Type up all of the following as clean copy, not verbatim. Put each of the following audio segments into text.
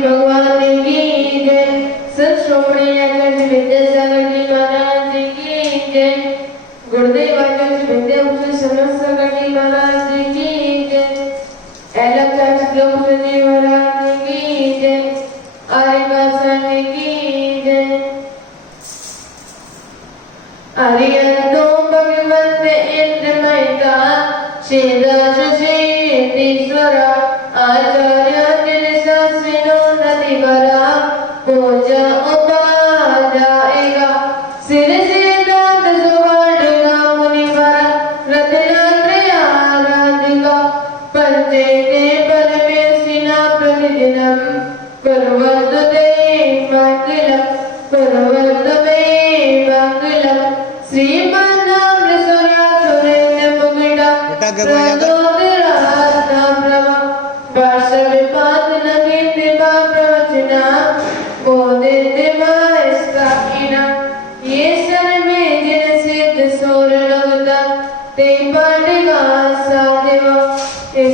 भगवान की जय। संत श्रोमणी आचार्य विद्यासागर जी महाराज की जय। गुरुदेव आचार्य विद्याभूषण शरण सागर जी महाराज की जय। एलचार्य श्लोकभूषण जी महाराज की जय। आर्यवासन की जय। आर्यनो भगवन्त इंद्रमयता श्रीदासश्रीतीश्वर आचार्य शास्त्रिनो नदिवरा पूजा उपाध्यायिका सिरसिद्धांत सुवर्णिका मुनिवरा रत्नात्रयाराधिका पंचैते परमेशिना प्रतिदिनं कुर्वन्तु ते मङ्गलं कुर्वन्तु मे मङ्गलं श्रीमन्नामृतसुरासुरेन्द्रमुकुटं प्रदोदरात्मप्रभा भाषविपादनकीर्तिमा प्रवचना मोदितमास्ताकिना ये सर्वे जिनसिद्धसूरनगता ते पाटिका साधिवा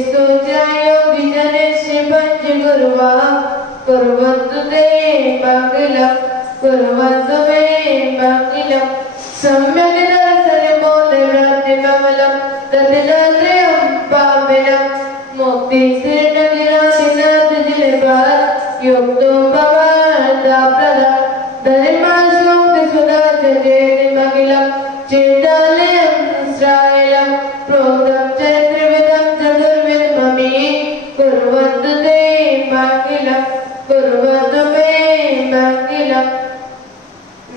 स्तोत्रयोगिजनस्य पञ्चगुरुवा कुर्वन्तु ते मङ्गलं कुर्वन्तु मे मङ्गलं सम्यक् दर्शनबोधव्रात्यकमलं तदिलत्रयं पावनं मुक्तिसिद्धिरादिनाथजिलपाद युक्तो भवदाप्रदा धर्मसूक्तिसुधाचर्येतिमखिलं चेतालयं श्रायलं प्रोक्तं च त्रिविधं चतुर्विधमपि कुर्वन्तु ते मङ्गलं कुर्वन्तु मे मङ्गलं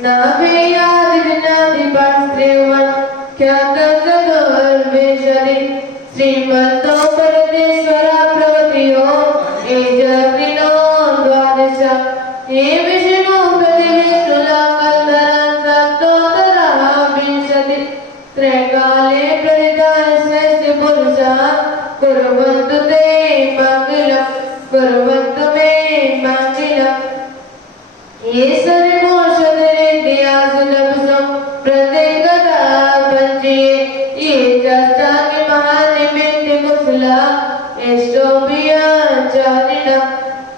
नाभेयादिनादिपास्त्रेवन् ख्यातसदोर्विशति श्रीमन्तो परमेश्वरा प्रवृत्तियो ये जग्निनो द्वादश ये विष्णु प्रतिविष्णुलाकल्धरन् सप्तोत्तरः विंशति त्रैकाले प्रहितास्य पुरुषः कुर्वन्तु ते मङ्गलं कुर्वन्तु मे मङ्गलं ये सर्वोषधरेन्द्रियासुलभसं प्रत्येकदा पञ्चये ये चाष्टांगे महानिमित्तकुशला एष्टोभियाचारिणः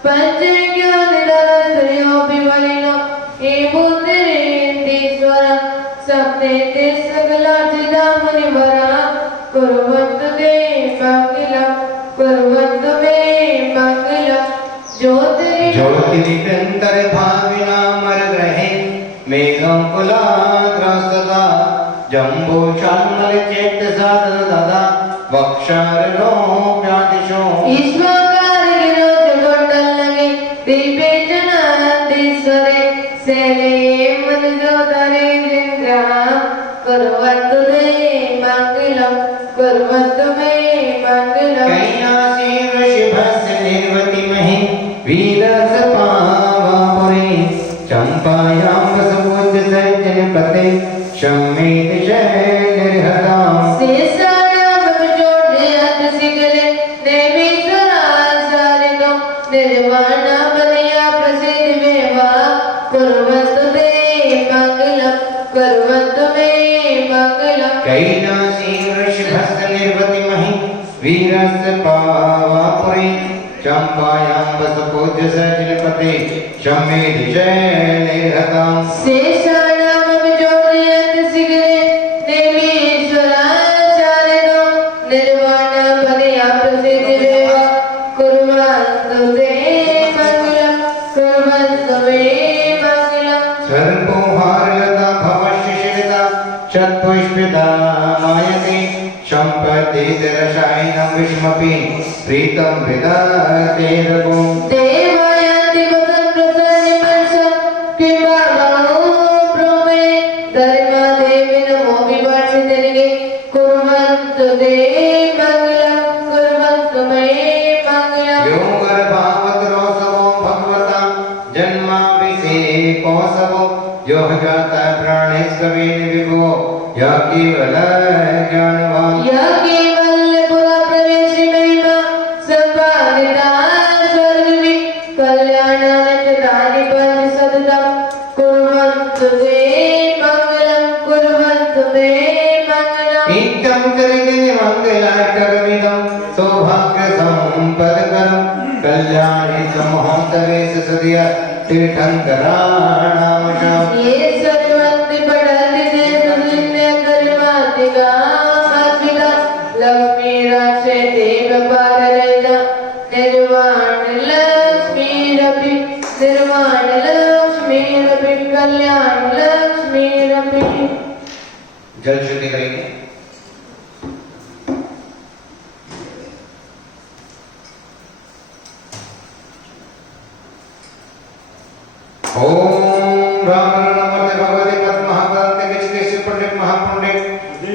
पञ्चज्ञानिरसयोऽपि वलिनो ये बुद्धिरेन्दीश्वरः सप्तेते सकलार्चिता मुनिवरा कुर्वन्तु ते मङ्गलं कुर्वन्तु मे मङ्गलं ज्योतिरिकन्तर्भाविनामरग्रहे मेघं कुलाग्रस्तदा जम्बूषान्मलिचेतसाददा वक्षारणो व्यादिशो ईश्वरकारिणोज्जगोण्डलगे दीपेचनादीश्वरे शैले मनुजोदरे विग्रहः कुर्वन्तु ते मङ्गलं कुर्वन्तु मे मङ्गलं कैलासी ऋषिभस्य निर्वतिमहि वीरसपावापुरे चम्पायां वसुपूज्य सज्जनपते शम्मेत शैलर्हताम् शेषाणामपजोड्यन्तशिखरे देवीश्वराचार्यतो निर्वाणापदया प्रसिद्धिमेव कुर्वन्तु ते मङ्गलं कुर्वन्तु मे मङ्गलं कैलासी ऋषिभस्य निर्वतिमहि वीरस्य पावापुरे चम्पायां वसुपूज्य सज्जनपते शम्मेत शैलर्हताम् शेषाणामपजोड्यन्तशिखरे देवीश्वराचार्यतो निर्वाणापदया प्रसिद्धिमेव कुर्वन्तु ते मङ्गलं कुर्वन्तु मे मङ्गलं सर्पोहारलता भवशिशिरता शतपुष्पिता मायते सम्पत्तिरसायनं विष्मपि प्रीतं विदते रघुं देवयान्ति भगं प्रसन्निमंसं किंबाहो ब्रह्मे धर्मदेवी नमो विवर्षितनिगे कुर्वन्तु ते मङ्गलं कुर्वन्तु मे मङ्गलं योगर्भावतरोऽसवो भगवता जन्माभिषेकोऽसवो योः जाता प्राणेश्वरेण विभुवो या केवल ज्ञानवान् या केवल पुरा प्रवेशि महिमा संपादिता स्वर्गवि कल्याणानंदानि पंच सततं कुर्वन्तु ते मङ्गलं कुर्वन्तु मे मङ्गलम् इत्थं करिते मङ्गलाष्टकमिदं सौभाग्यसम्पदकरं कल्याणे समहोत्तरे तस्य तीर्थंकराणामशम् ये सर्वन्ति पठन्ति ते सुनिन्ने धर्मातिका अद्विता लक्ष्मी राक्षे देव पाररैदा निर्वाण लक्ष्मीरपि कल्याण लक्ष्मीरपि। जल शुद्धि करेंगे। ओम राम नमस्ते भगवते पद्महापदते किचकेश पंडित महापुंडित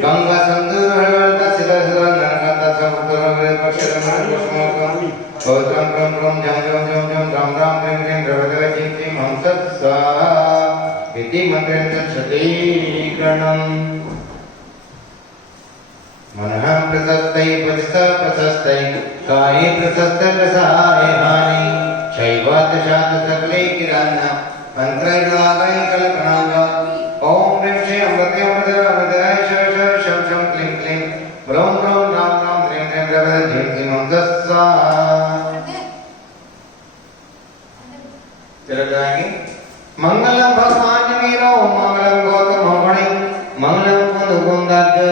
गंगा सिंधु हरिवर्ता सीता सीता नरकांता समुद्र नगर पक्षरमण कुसुमोकम पवित्रम क्रम क्रम जम जम जम जम राम राम ह्रीं ह्रीं द्रवदेव चिं चिं हम सत् स्वाहा इति मंत्रेण सतीकरणम् मनः प्रशस्तै वचसा प्रशस्तै काये प्रशस्त रसाय हानि शैवात शात सकले किराना मंत्रैर्वागै कल्पनांग ओम ह्रीं श्रीं अमृते अमृत अमृताय श श शं शं क्लीं क्लीं ह्रौं ह्रौं राम राम ह्रीं ह्रीं द्रवदेव चिं चिं हम सत् स्वाहा। चलो जाएंगे। मंगलम भगवान वीरो मंगलम गौतम मणि मंगलम कुंद कुंदाद्य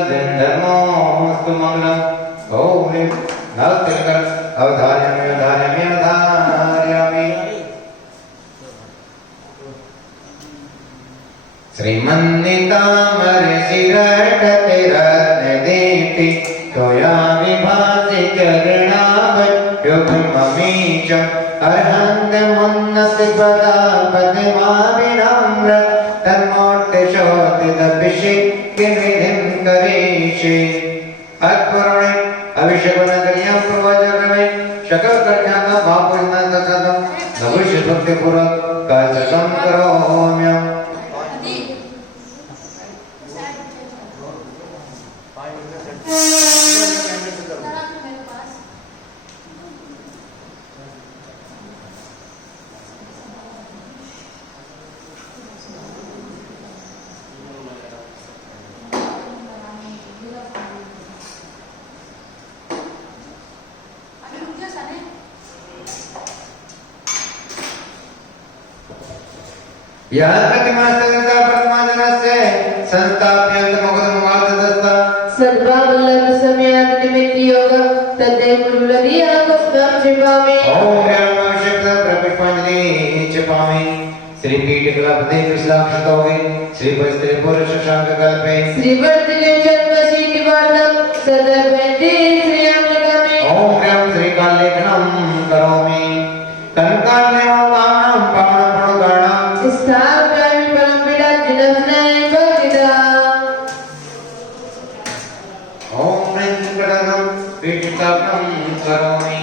धर्मोस्तु मंगलम ओम ह्रीं नव तिलकर अवधार्यामि अवधार्यामि अवधार्यामि। श्रीमन्नितामर शिरटते रत्नदीप्ति त्वया विभासि चरणावद्युग्ममीशम् अर्हन्त्यमुन्नति पदापतिमाविनम्र तन्मोक्तिशोतिदभिषेक्यनिधिं करिष्ये। अत्पुरुणे अभिषेकनगर्यां पूर्वजगमे शकलकर्ण्यानां महापुरुषाणां तत्सदं नभुष्यभक्तिपूर्वक काचकं करोम्यहम्। यह प्रतिमास्तरता परमाननस्य संस्थाप्यन्त मुखदमुखातदत्ता सद्भावल्लभ सम्याद निमित्ति योग तद्देव गुरुलदिया कुस्मं क्षिपामि। ओम नमः शिवाय प्रपुष्पांजलि क्षिपामि। श्री पीठकलापते कृष्णाक्षतोवे श्री वस्त्रे पुरुष शांक कल्पे श्री वर्तिके जन्म शीतिवार्धं सदर्भेति श्री अम्बिकामे। ओम श्री कालेखनम करोमि कनकान्यं कामं पावनं प्रणुगाणं स्थापयामि परमपीडा जिनस्नाय भगिता। ओम ह्रीं गणनं पीठिकाग्नं करोमि।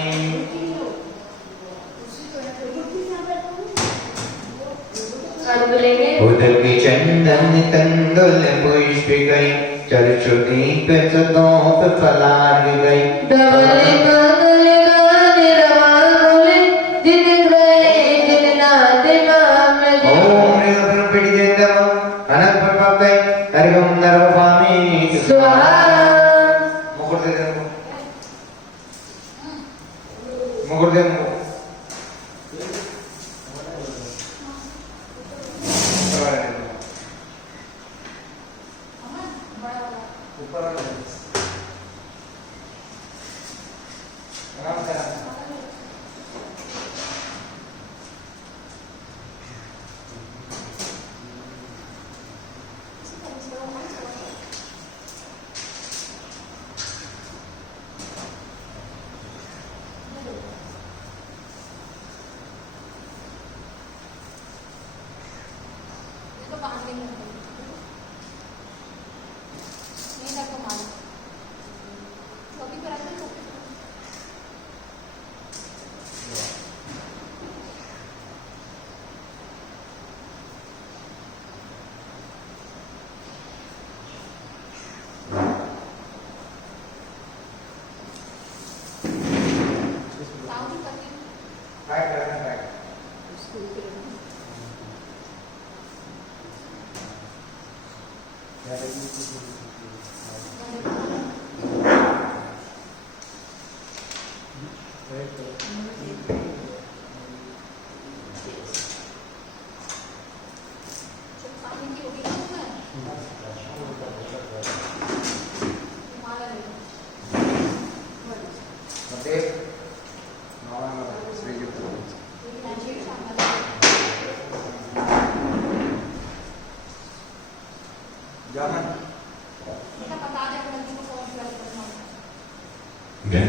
उदल की चंदन तंदुल पुष्पिकै चलचुनी पे सतोप फलार गई दवले मंगल गाने रवाले दिन गए दिन नादे मामले। ओम ह्रीं पीठिकेन्दव अनंत प्रभावै हरिओम नरपामि स्वाहा। मुकुट दे मुकुट दे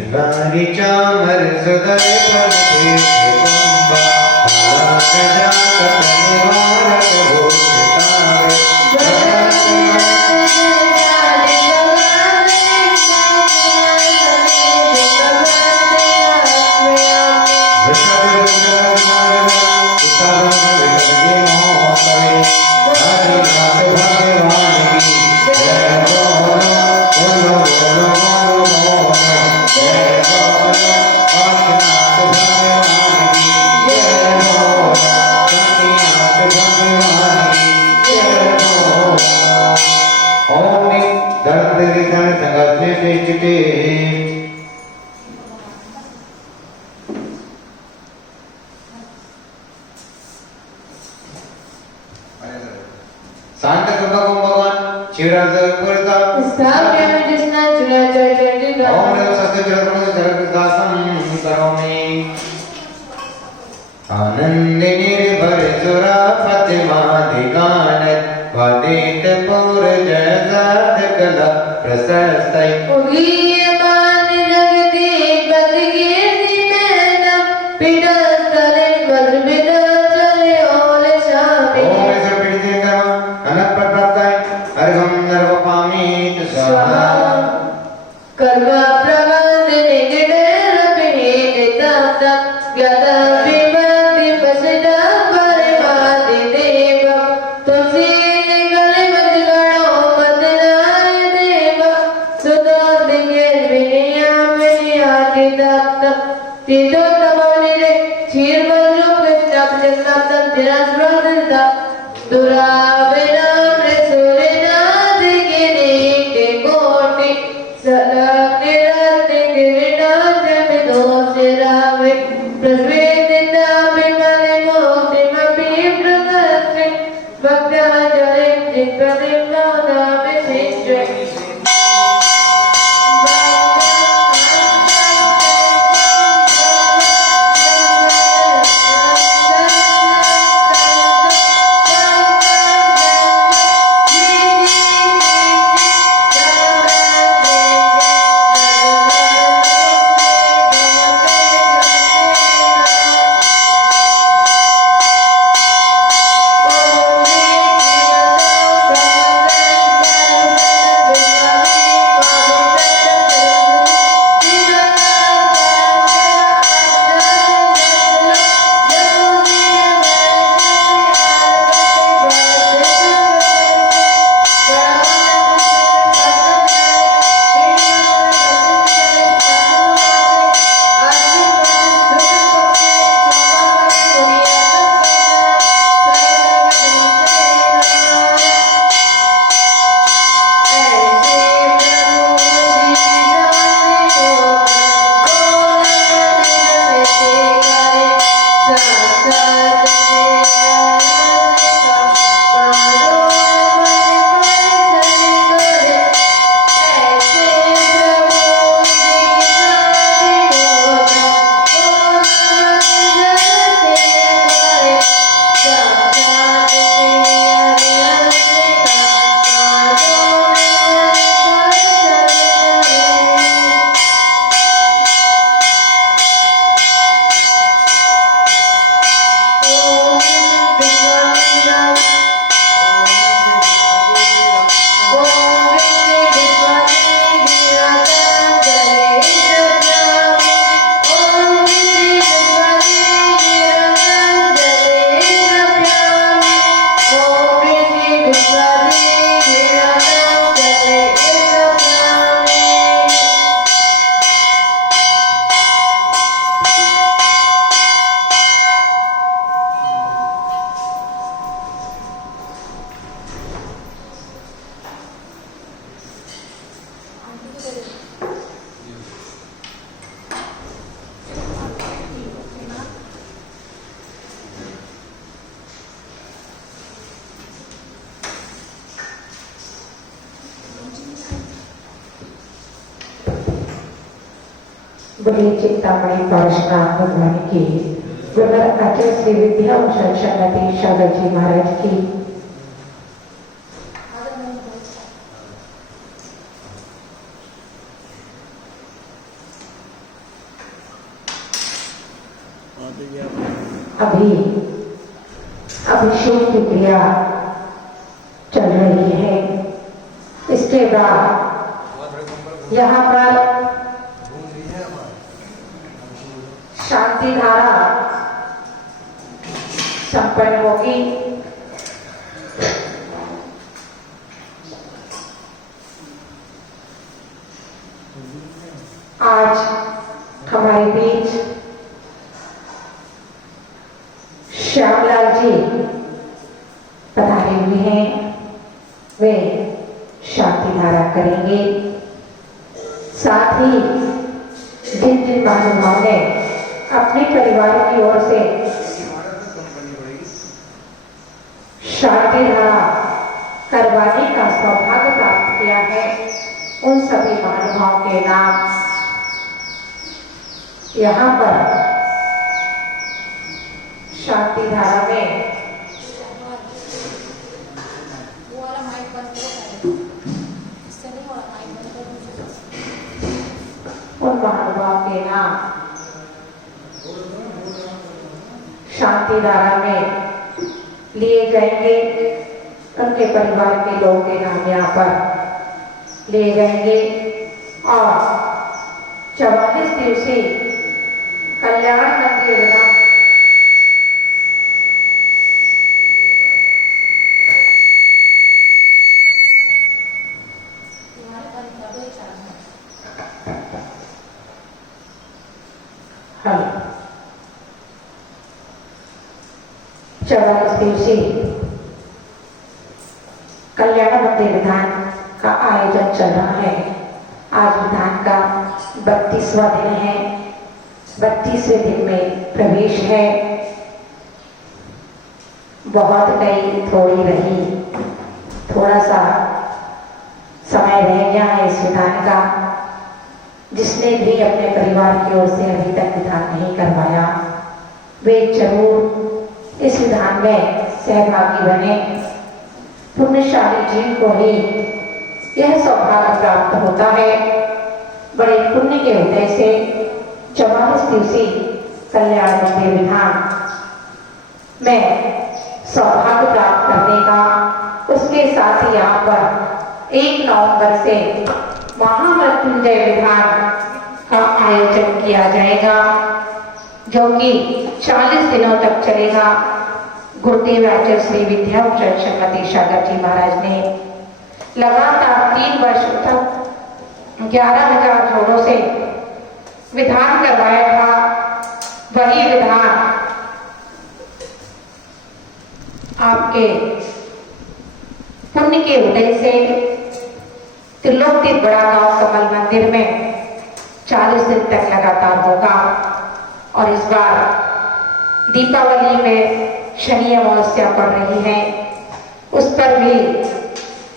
शिवारी चामर सुदर फलते कुंभा गजा कतनिवारक भूषितावे शांत कृपा भगवान चिराजल पुरता स्थाप्य जिसना चुरा चढ़ ओम नमः सत्य जगत जगदासं करोमि आनंदिनी भर सुरा प्रतिमाधिकानत वादित पुर जयजात कला प्रशस्तै उगीयमान जगति बदकीर्ति में न पीडस्थले वज्रविद चले ओले शापे ओम ऐसा पीड़ित करो अनंत पर प्राप्त है अर्घम नरवपामीत स्वाहा कर्मा प्रबंध निगड़े रपिणी नितांत ज्ञाता विमति पसिदा परिवादि देव तुलसी निगले मजगणो मदनाय देव सुतो दिगे विनिया विनियाति दत्त तीतो तमोनिरे क्षीर मंजो कृष्णप जन्नत तिरस प्रदिता दुराविराम रे सूर्यनाथ गिरी के कोटि सलाम निरंत गिरिनाथ दोषरावे प्रस्वेदिता विमले मोक्तिमपि प्रकर्षे भक्ताजले जित्पतिं नामे शिष्य बड़ी चिंतामणि पार्श्वनाथ भगवान की ब्रदर आचार्य श्री विद्याभूषण शरणति सागर जी महाराज की अभी अभिषेक की क्रिया चल रही है। इसके बाद यहाँ पर शांति धारा संपन्न होगी। आज हमारे बीच श्यामलाल जी पधारे हुए हैं, वे शांति धारा करेंगे। साथ ही जिन जिन महानुभावों ने अपने परिवार की ओर से शांति धारा करवाने का सौभाग्य प्राप्त किया है, उन सभी महानुभावों के नाम यहाँ पर शांति धारा में उन महानुभाव के नाम शांति धारा में लिए जाएंगे। उनके परिवार के लोगों के नाम यहाँ पर लिए जाएंगे और 44 दिवसीय कल्याण मंदिर कल्याण मंदिर विधान का आयोजन चल रहा है। आज विधान का 32वां दिन है। 32वें दिन में प्रवेश है। बहुत नहीं थोड़ी रही, थोड़ा सा समय रह गया है इस विधान का। जिसने भी अपने परिवार की ओर से अभी तक विधान नहीं करवाया, वे जरूर इस विधान में सहभागी बने। पुण्यशाली जीव को ही यह सौभाग्य प्राप्त होता है। बड़े पुण्य के उदय से 44 दिवसीय कल्याण मंदिर विधान में सौभाग्य प्राप्त करने का, उसके साथ ही यहाँ पर 1 नवंबर से महामृत्युंजय विधान का आयोजन किया जाएगा, जो कि 40 दिनों तक चलेगा। गुरुदेव आचार्य श्री विद्याभूषण श्रीमती सागर जी महाराज ने लगातार 3 वर्ष तक 11,000 जोड़ों से विधान करवाया था। वही विधान आपके पुण्य के उदय से त्रिलोकी बड़ा गांव कमल मंदिर में 40 दिन तक लगातार होगा। और इस बार दीपावली में शनि अमावस्या पड़ रही है, उस पर भी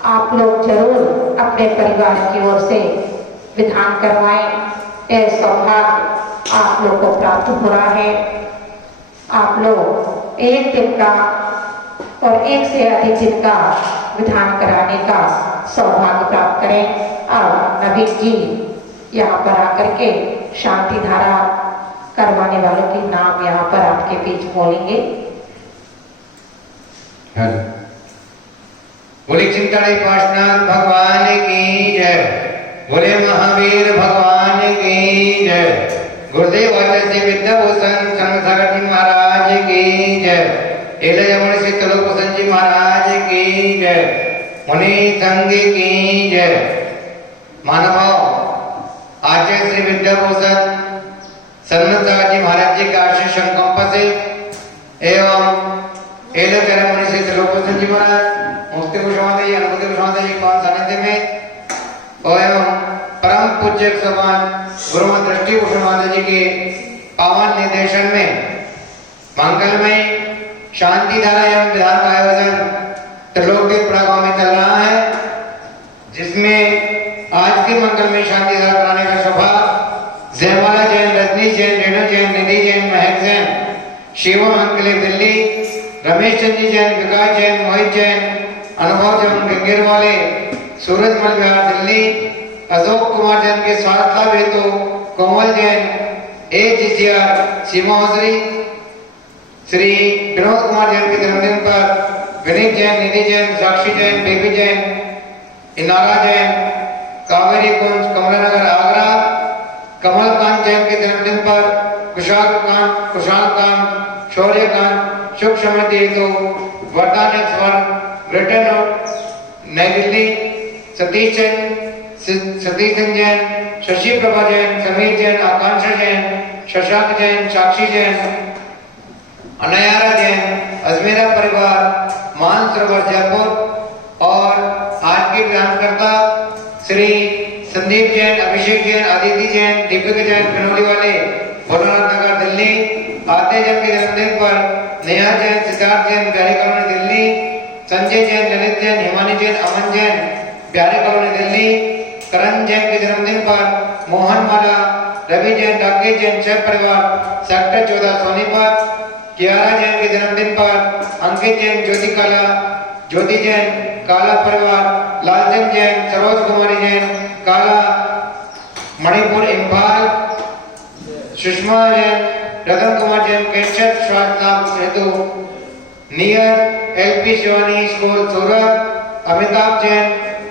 आप लोग जरूर अपने परिवार की ओर से विधान करवाएं। यह सौभाग्य आप लोग को प्राप्त हो रहा है। आप लोग 1 दिन का और 1 से अधिक दिन का विधान कराने का सौभाग्य प्राप्त करें। अब नवीन जी यहाँ पर आकर के शांति धारा करवाने वालों के नाम यहाँ पर आपके बीच बोलेंगे। बोले चिंतन पार्श्वनाथ भगवान की जय। बोले महावीर भगवान की जय। गुरुदेव आचार्य श्री विद्याभूषण सागर जी महाराज की जय। एलजमन श्री त्रिलोक जी महाराज की जय। मुनि संघ की जय। मानव आचार्य श्री विद्याभूषण सागर जी महाराज जी का आशीष संकल्प से एवं मुनि श्री त्रिलोक जी महाराज मुक्ति कुशवादे अनुभूति कुशवादे जी पावन सानिध्य में एवं परम पूज्य समान गुरुमत दृष्टि कुशवादे जी के पावन निर्देशन में मंगलमय शांति धारा एवं विधान का आयोजन त्रिलोकी गांव में चल रहा है, जिसमें आज के मंगलमय शांति धारा कराने का सौभाग्य जयमाला जैन, रजनी जैन, रेणु जैन, निधि जैन, महक जैन, शिवम अंकलेव दिल्ली, रमेश चंद्र जैन, विकास जैन, मोहित जैन, अनुभव जैन गंगेर वाले, सूरजमल विहार दिल्ली, अशोक कुमार जैन के स्वागत लाभ हेतु कोमल जैन, ए जीसीआर सीमा हौसरी, श्री विनोद कुमार जैन के जन्मदिन पर विनीत जैन, निधि जैन, साक्षी जैन, बेबी जैन, इनारा जैन, कावेरी कुंज, कमलानगर, आगरा। कमलकांत जैन के जन्मदिन पर कुशालकांत, शौर्यकांत, सुख समृद्धि हेतु वरदान ग्रेटर नई दिल्ली। सतीश जैन, शशि प्रभा जैन, समीर जैन, आकांक्षा जैन, शशांक जैन, साक्षी जैन, अनयारा जैन, अजमेरा परिवार, मानसरोवर जयपुर। और आज के दानकर्ता श्री संदीप जैन, अभिषेक जैन, आदित्य जैन, दीपक जैन, कनौली वाले, भोलानाथ नगर, दिल्ली। आते जैन के जन्मदिन पर नेहा जैन, सिद्धार्थ जैन, बिहारी कॉलोनी, दिल्ली। संजय जैन, ललित जैन, हिमानी जैन, अमन जैन, बिहारी कॉलोनी, दिल्ली। करण जैन के जन्मदिन पर मोहन माला, रवि जैन, डाके जैन, सह परिवार, सेक्टर 14, सोनीपत। कियारा जैन के जन्मदिन पर अंकित जैन, ज्योति जैन, काला परिवार, लालचंद जैन, सरोज कुमारी जैन, काला, मणिपुर, इम्फाल। सुषमा जैन, रतन कुमार जैन, केशव स्वास्थ्य लाभ हेतु नियर एलपी शिवानी स्कूल, सूरत। अमिताभ जैन,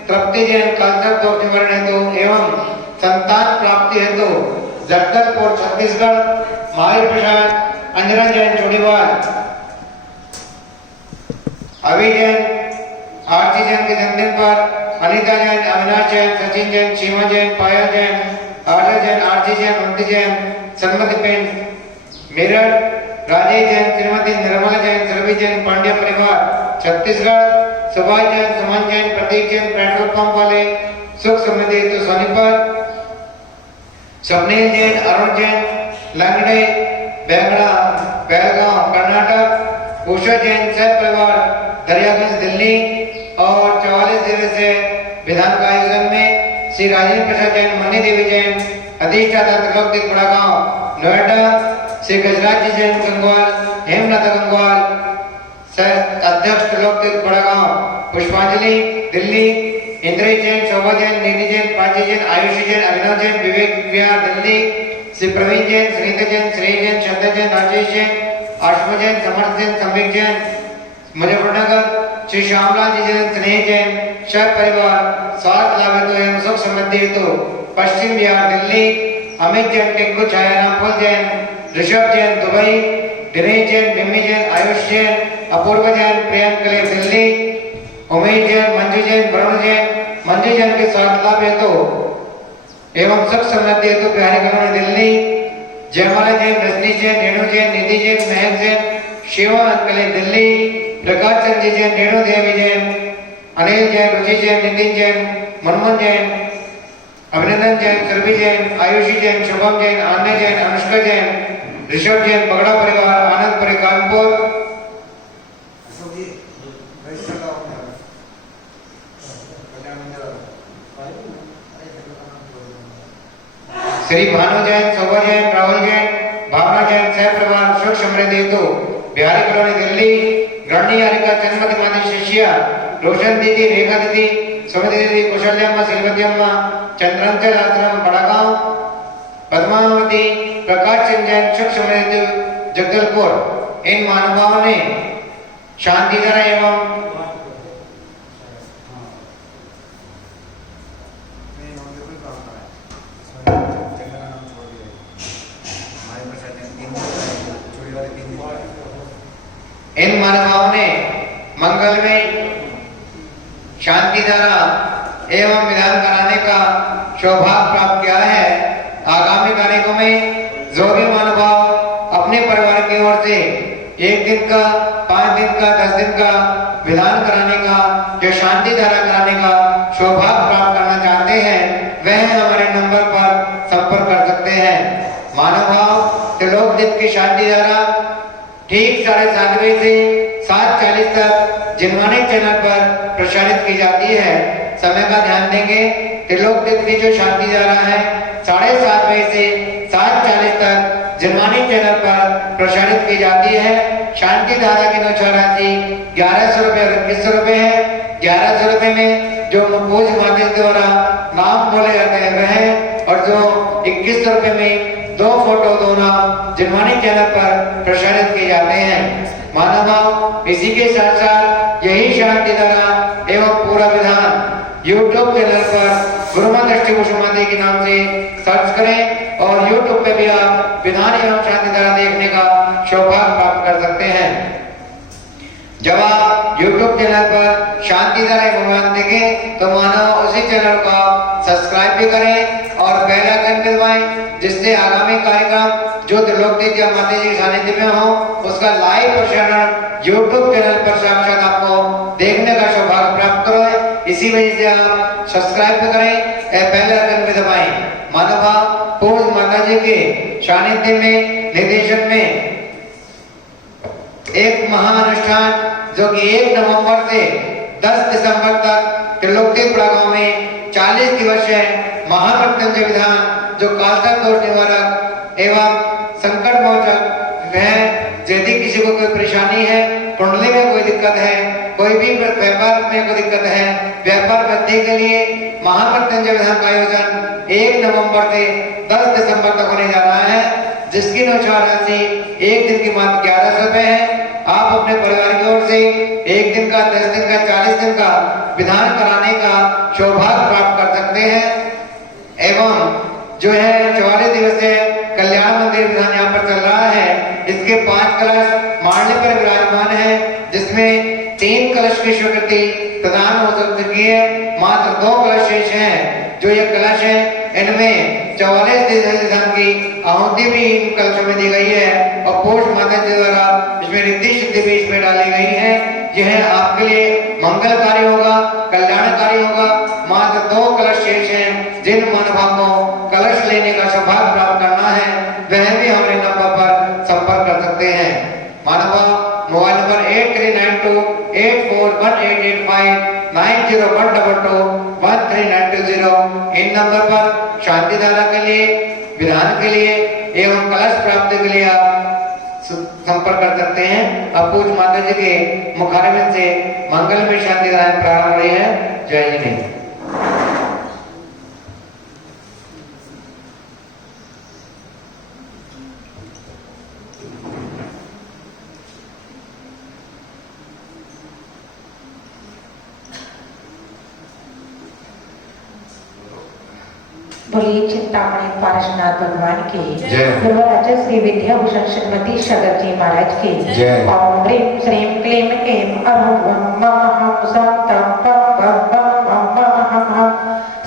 तृप्ति जैन, कैंसर दोष निवारण हेतु एवं संतान प्राप्ति हेतु जगदलपुर, छत्तीसगढ़। माहिर प्रसाद, अंजना जैन, चोड़ीवाल। अभी जैन, आरती जैन के जन्मदिन पर अनिता जैन, अविनाश जैन, सचिन जैन, सीमा जैन, पाया जैन, आर्या जैन, आरती जैन, उन्नति जैन, सन्मति पिंड, मेरठ। राजेश जैन, श्रीमती निर्मला जैन, सरवी जैन, पांड्या परिवार, छत्तीसगढ़। सुभाष जैन, सुमन जैन, प्रतीक जैन, पेट्रोल पंप वाले, सुख समृद्धि हेतु सोनीपत। स्वप्निल जैन, अरुण जैन, लंगड़े, बेंगड़ा, बेलगांव, कर्नाटक। उषा जैन, सह परिवार, दरियागंज, दिल्ली। और 44 जिले से विधान का आयोजन में श्री राजेंद्र प्रसाद जैन, मन्नी देवी जैन, अधिष्ठाता त्रिलोकदीप बड़ागांव, नोएडा। श्री गजराज जी जैन, गंगवाल, हेमलता गंगवाल, सह अध्यक्ष त्रिलोकदीप बड़ागांव, पुष्पांजलि, दिल्ली। इंद्र जैन, शोभा जैन, निधि जैन, प्राची जैन, आयुषी जैन, अभिनव जैन, विवेक विहार, दिल्ली। श्री प्रवीण जैन, सुनीता जैन, श्रेय जैन, श्रद्धा जैन, राजेश जैन, आशुमा जैन, समर्थ जैन, संविक जैन, मुजफ्फरनगर। श्री श्यामलाल जी जैन, स्नेह जैन, शह परिवार, स्वास्थ्य लाभ हेतु एवं सुख समृद्धि हेतु पश्चिम बिहार, दिल्ली। अमित जैन, टिंकू छाया, रामफल जैन, ऋषभ जैन, दुबई। दिनेश जैन, बिम्मी जैन, आयुष जैन, अपूर्व जैन, प्रियंक कले, दिल्ली। उमेश जैन, मंजू जैन, वरुण जैन, मंजू जैन के स्वास्थ्य लाभ हेतु एवं सुख समृद्धि हेतु बिहारी कॉलोनी, दिल्ली। जयमाला जैन, रजनी जैन, रेणु जैन, निधि जैन, महक जैन, शिवा अंकले, दिल्ली। प्रकाश चंद्र जैन, रेणु देवी जैन, अनिल जैन, रुचि जैन, नितिन जैन, मनमोहन जैन, अभिनंदन जैन, सुरभि जैन, आयुषी जैन, शुभम जैन, आन्या जैन, अनुष्का जैन, ऋषभ जैन, बगड़ा परिवार, आनंदपुरी, कानपुर। श्री भानु जैन, शोभा जैन, राहुल जैन, भावना जैन, सह परिवार, सुख समृद्धि हेतु बिहारी कॉलोनी, दिल्ली। गृहिणी हारिका, चंद्रमती माता शिष्या, रोशन दीदी, रेखा दीदी, सुमति दीदी, कौशल्याम्मा, श्रीमती अम्मा, चंद्रांचल आश्रम, बड़ागांव। पद्मावती, प्रकाश चंद जैन, सुख समृद्धि हेतु जगदलपुर। इन महानुभावों ने शांतिधारा एवं इन महानुभावों ने मंगलमय शांतिधारा एवं विधान कराने का सौभाग्य प्राप्त किया है। आगामी तारीखों में जो भी महानुभाव अपने परिवार की ओर से 1 दिन का, 5 दिन का, 10 दिन का विधान कराने का, जो शांतिधारा कराने का सौभाग्य प्राप्त करना चाहते हैं, वह हमारे नंबर पर संपर्क कर सकते हैं। महानुभाव त्रिलोकदीप की शांतिधारा ठीक 7:30 बजे से 7:40 तक जिनवानी चैनल पर प्रसारित की जाती है। समय का ध्यान देंगे। त्रिलोकदीप की जो शांतिधारा है 7:30 बजे से 7:40 तक जिनवानी चैनल पर प्रसारित की जाती है। शांतिधारा की अनुसार राशि 1100 रुपये और 2100 रुपये है। 1100 रुपये में जो पूज्य माता द्वारा नाम बोले जाते हैं वह, और जो 2100 रुपये में 2 फोटो 2 नाम जिनवानी चैनल पर प्रसारित किए जाते हैं। मानव इसी के साथ साथ यही शांति धारा एवं पूरा विधान YouTube चैनल पर गुरुमत दृष्टि कुसुमादि के नाम से सर्च करें और YouTube पे भी आप विधान एवं शांति धारा देखने का सौभाग्य प्राप्त कर सकते हैं। जब आप YouTube चैनल पर शांति धारा एवं देखें तो मानो उसी चैनल को सब्सक्राइब भी करें और बेल आइकन भी दबाएं, जिससे आगामी कार्यक्रम जो त्रिलोक दीदी और माता जी के सानिध्य में हो उसका लाइव प्रसारण YouTube चैनल पर साक्षात आपको देखने का सौभाग्य प्राप्त करो। इसी वजह से आप सब्सक्राइब भी करें, बेल आइकन भी दबाएं। मानव पूज्य माता जी के सानिध्य में निर्देशन में एक महाअनुष्ठान जो कि 1 नवंबर से 10 दिसंबर तक त्रिलोकतीर्थ गांव में 40 दिवसीय महामृत्युंजय विधान जो कालसर्प दोष निवारक एवं संकट मोचक है। यदि किसी को कोई परेशानी है, कुंडली में कोई दिक्कत है, कोई भी व्यापार में कोई दिक्कत है, व्यापार वृद्धि के लिए महामृत्युंजय विधान का आयोजन 1 नवंबर से 10 दिसंबर तक होने जा रहा है, जिसकी नौछावर राशि एक दिन की मात्र 1100 रुपए है। आप अपने परिवार की ओर से 1 दिन का, 10 दिन का, 40 दिन का विधान कराने का सौभाग्य प्राप्त कर सकते हैं। एवं जो है 44 दिवसीय कल्याण मंदिर विधान यहाँ पर चल रहा है। इसके 5 कलश मारने पर विराजमान है, जिसमें 3 कलश की स्वीकृति प्रदान हो चुकी है, मात्र 2 कलश शेष हैं। जो ये कलश है इनमें 44 विधान की आहुति भी इन कलशों में दी गई है और पोष माता जी द्वारा इसमें रिद्धि सिद्धि भी इसमें डाली गई है। यह आपके लिए मंगलकारी होगा, कल्याणकारी होगा। मात्र 2 कलश शेष हैं। जिन महानुभावों को कलश लेने का सौभाग्य प्राप्त करना है वह भी हमारे नंबर पर संपर्क कर सकते हैं। मानव मोबाइल नंबर 8392841885 9012221390 इन नंबर पर शांति धारा के लिए, विधान के लिए एवं कलश प्राप्ति के लिए आप संपर्क कर सकते हैं। अब पूज्य माता जी के मुखारविंद से मंगल में शांति धारा प्रारंभ हो रही है। जय जिनेन्द्र। बोलिए चिंतामणि पारशनाथ भगवान की जय। गुरुराज श्री विद्याभूषण श्रीमती शगर जी महाराज की जय। ओम ह्रीं श्रीं क्लीं ऐं अहं मम सं तं पं पं पं पं पं हं हं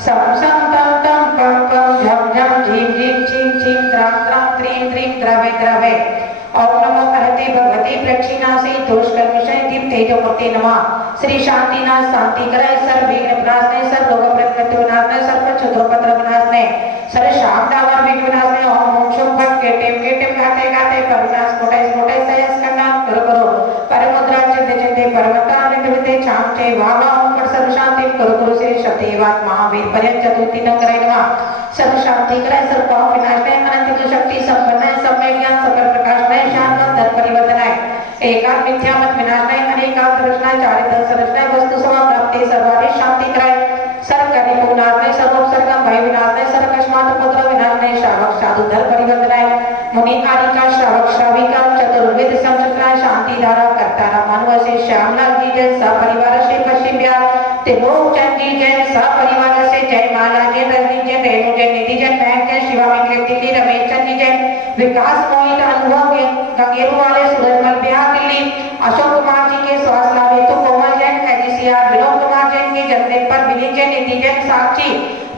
सं सं तं तं पं पं झं झं झीं झीं छीं छीं त्रां त्रां त्रीं त्रीं द्रवे द्रवे। ओम नमो हरते भगवती प्रक्षिणासि दोषकल्मषे दीप तेजोमूर्ते नमः। श्री शांतिनाथ शांति कराय सर्व विघ्न विनाशने सर्व रोग प्रतिपत्ति विनाशने सर्व क्षुद्रोपद्रव विनाशने सर्व शाप डावर विघ्न विनाशने। ओम ओम शुभ भक्त केटिम केटिम गाते गाते परविनाश मोटे सयस कन्नान करो करो परमुद्रा चिंते चिंते परमता नित्य विते चामचे वावा ओम पर सर्व शांति करो करो श्री सत्यवाद महावीर पर्यंत चतुर्थी न करे नमः। सर्व शांति कराय सर्व पाप विनाशने अनंत शक्ति संपन्न समय ज्ञान सकल प्रकाश में शांत धन परिवर्तन है एकांत मिथ्या मत विनाशनाय अनेकांत रचनाय चारित्र संरचनाय वस्तु समा प्राप्ति सर्वारी शांति कराय सर्व करि पुनाशनाय सर्वोपसर्गम भय विनाशनाय सर्व कस्मात् पुत्र विनाशनाय श्रावक साधु धर परिवर्तनाय मुनि आदिका श्रावक श्राविका चतुर्वेद संचक्राय शांति धारा कर्ता मानव से श्यामलाल जी जय सपरिवार से पश्चिम बिहार त्रिलोक चंद जी जय सपरिवार से जय माला जय रजनी जय रेणु जय निधि जय बैंक जय शिवामी दिल्ली रमेश चंद जी जय विकास मोहित अनुभव गंगेरू वाले सूरजमल बिहार दिल्ली अशोक कुमार जी के स्वास्थ्य लाभ हेतु कोमल जैन एजीसीआर विनोद कुमार जैन के जन्मदिन पर विनीत जैन निधि जैन साक्षी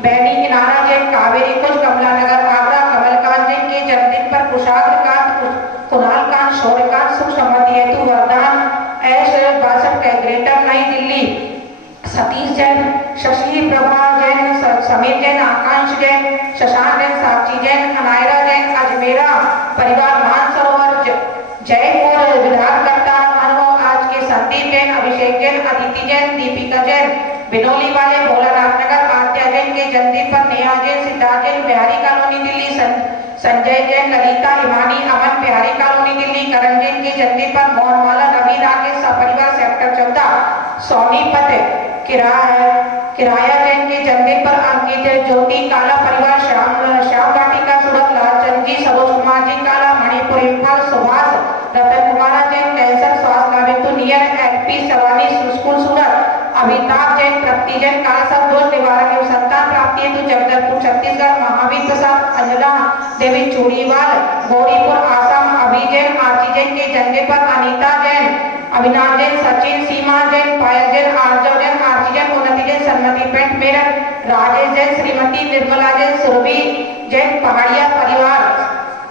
बैनी किनारा जैन कावेरी कुंज कमला नगर आगरा कमलकांत जैन के जन्मदिन पर कुशाग्र कांत कुणाल कांत शौर्यकांत सुख समृद्धि हेतु वरदान ऐश 62 के ग्रेटर नई दिल्ली सतीश जैन शशि प्रभा जैन समीर जैन आकांक्ष जैन शशांक जैन साक्षी जैन अनायरा जैन अजमेरा परिवार मानसरोवर जयपुर विधानकर्ता मानव आज के संदीप जैन अभिषेक जैन अदिति जैन दीपिका जैन बिनोली वाले भोलानाथ नगर आद्या जैन के जन्मदिन पर नेहा जैन सिद्धार्थ जैन बिहारी कॉलोनी दिल्ली संजय जैन ललिता हिमानी अमन बिहारी कॉलोनी दिल्ली करण जैन के जन्म पर मोहनमाला रवि राकेश सपरिवार सेक्टर 14 सोनीपत किराया जैन के जन्म पर अंकित ज्योति काला परिवार श्याम वाटिका सुरत लालचंद जी सरोज कुमार जी काला मणिपुर इम्फाल सुभाष रतन कुमार जैन कैंसर स्वास्थ्य हेतु नियर एलपी सवानी स्कूल सूरत अमिताभ जैन तृप्ति जैन काला सब दोष निवारक एवं संतान प्राप्ति हेतु जगदलपुर छत्तीसगढ़ महावीर प्रसाद अंजना देवी चूड़ीवाल गौरीपुर आसाम अभी जैन आरती जैन के जन्म पर अनीता जैन अविनाश जैन सचिन सीमा जैन पायल जैन आर्जव जैन आरती जैन उन्नति जैन सन्मति पेंट मेरठ राजेश जैन श्रीमती निर्मला जैन सुरभि जैन पहाड़िया परिवार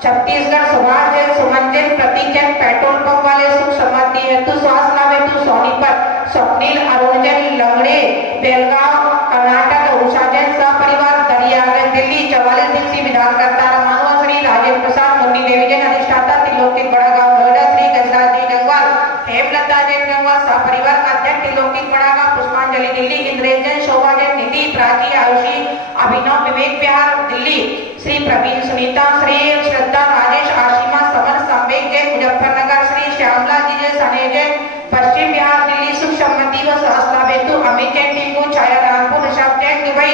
छत्तीसगढ़ सुभाष जैन सुमन जैन प्रतीक जैन पेट्रोल पंप वाले सुख समृद्धि हेतु स्वास्थ्य लाभ हेतु सोनीपत स्वप्निल अरुण जैन लंगड़े बेलगांव कर्नाटक उषा जैन सपरिवार दरियागंज दिल्ली 44 दिन से विधानकर्ता मानवा श्री राजेंद्र प्रसाद मुन्नी देवी जैन अधिष्ठाता त्रिलोकित बड़ा गांव नोएडा श्री गजराज जी गंगवाल हेमलता जैन गंगवाल सपरिवार अध्यक्ष त्रिलोकित बड़ा गांव पुष्पांजलि दिल्ली इंद्रेश जैन शोभा जैन निधि प्राची आयुषी अभिनव विवेक बिहार दिल्ली श्री प्रवीण सुनीता श्री श्रद्धा राजेश आशिमा समर संवेक जैन मुजफ्फरनगर श्री श्यामला जी जैन सने जैन पश्चिम बिहार दिल्ली सुख समृद्धि व स्वास्थ्य लाभ हेतु अमित जैन टिंकू छाया रामपुर ऋषभ जैन दुबई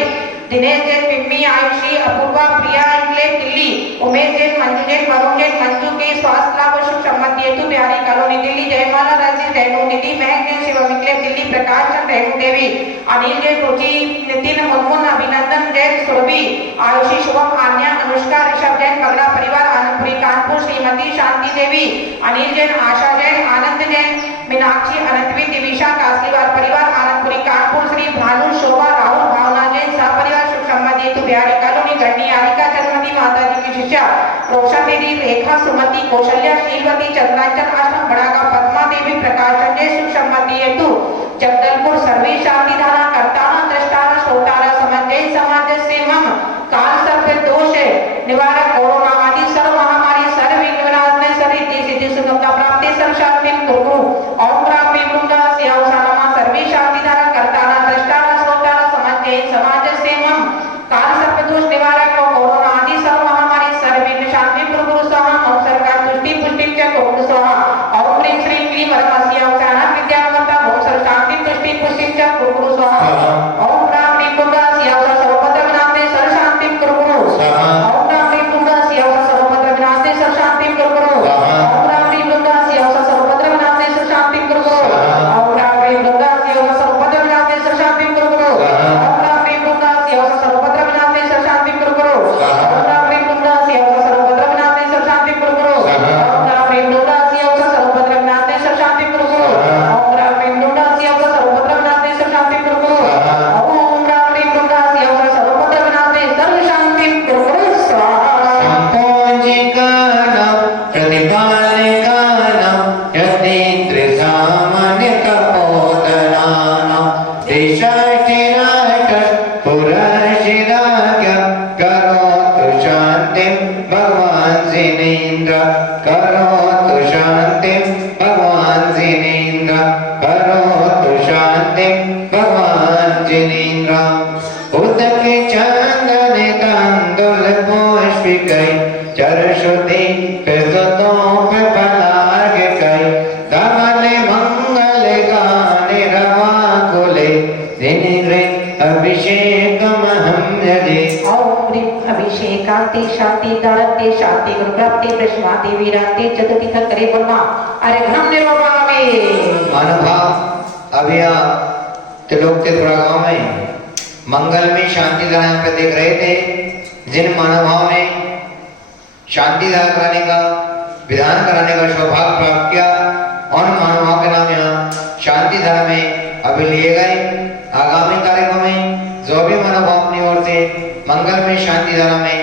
दिनेश जैन पिम्मी आयुषी अपूर्वा प्रिया इंग्लैंड दिल्ली उमेश जैन मंजू जैन वरुण जैन मंजू के स्वास्थ्य लाभ व सुख समृद्धि हेतु बिहारी कॉलोनी दिल्ली जयमाला रंजित रेणु निधि महक जैन शिवम इंग्लैंड दिल्ली प्रकाश चंद रेणु देवी अनिल जैन रुचि नितिन मुनमुन अभिनंदन जैन सुरभि आयुषी शुभम आन्या अनुष्का ऋषभ जैन बगड़ा परिवार आनंदपुरी कानपुर श्रीमती शांति देवी अनिल जैन आशा जैन आनंद जैन मीनाक्षी अनंतवी दिविशा कासलीवाल परिवार आनंदपुरी कानपुर श्री भानु शोभा राहुल भावना जैन सपरिवार सुख समृद्धि हेतु बिहारी कॉलोनी गढ़नी आलिका जन्मदी माता जी की शिष्या रोशन दीदी रेखा सुमति कौशल्या शीलवती चंद्रांचल आश्रम बड़ागा पद्मा देवी प्रकाश संजय सुख समृद्धि हेतु जगदलपुर सर्वे शांति धारा कर्ताना दृष्टारा श्रोतारा समंजय समाज से मम काल सर्प दोष निवारक कोरोना आदि सर्व महामारी सर्व विघ्न विनाशने सर्व सिद्धि सुगमता प्राप्ति सर्व शांति कुरु ओम ग्राम विमृंगा सियावसानमा सर्वे शांति धारा कर्ताना दृष्टारा श्रोतारा समंजय समाज से मम काल सर्प दोष निवारक कोरोना आदि सर्व महामारी सर्व विघ्न शांति कुरु स्वाहा ओम सरकार तुष्टि पुष्टि च कुरु स्वाहा ओम ह्रीं श्रीं क्लीं वरमस्यावसाना विद्यावंता ओम सर्व शांति तुष्टि पुष्टि च कुरु स्वाहा ओम ग्राम विमृंगा सियावसा सर्वपद विनाशने सर्व शांति कुरु ओम ग्राम विमृंगा सियावसा सर्वपद विनाशने सर्व शांति कुरु ओम ग्राम विमृंगा सियावसा सर्वपद विनाशने सर्व शांति कुरु ओम ग्राम विमृंगा सियावसा सर्वपद विनाशने सर्व शांति कुरु ओम ग्राम विमृंगा सियावसा सर्वपद विनाशने सर्व शांति कुरु ओम ग्राम विमृंगा सियावसा सर्वपद विनाशने सर्व शांति कुरु ओम ग्राम विमृंगा सियावसा सर्वपद विनाशने सर्व शांति कुरु ओम ग्राम विमृंगा सियावसा सर्वपद विनाशने सर्व शांति कुरु ओम ग्राम विमृंगा सियावसा सर्वपद विनाशने सर्व शांति कुरु स्वाहा संपूजिकानां प्रतिपालकानां यतीन्द्र सामान्य कपोतनानां देशाधिराज पुरशिराज्ञ करोतु शान्तिं भगवान् जिनेन्द्र करोतु शान्तिं भगवान् जिनेन्द्र करोतु शान्तिं भगवान् जिनेन्द्र उदक चंदन तांदुल पुष्पिकै चरशुति कृतोप पलाग कै धमल मंगल गाने रवाकुले दिनिरे अभिषेक महम यदि ओम ह्रीं अभिषेकांति शांति दारते शांति गुरु प्राप्ति प्रश्नाति वीरांति चतुर्थी तक करे बोलमा अरे घम निर्वामे महानुभाव अभी आप त्रिलोकित गांव में मंगल में शांति धारा पे देख रहे थे। जिन महानुभावों ने शांति धारा कराने का विधान कराने का सौभाग्य प्राप्त किया और महानुभाव के नाम यहाँ शांति धारा में अभी लिए गए। आगामी कार्यक्रम में जो भी महानुभाव अपनी ओर से मंगल में शांति धारा में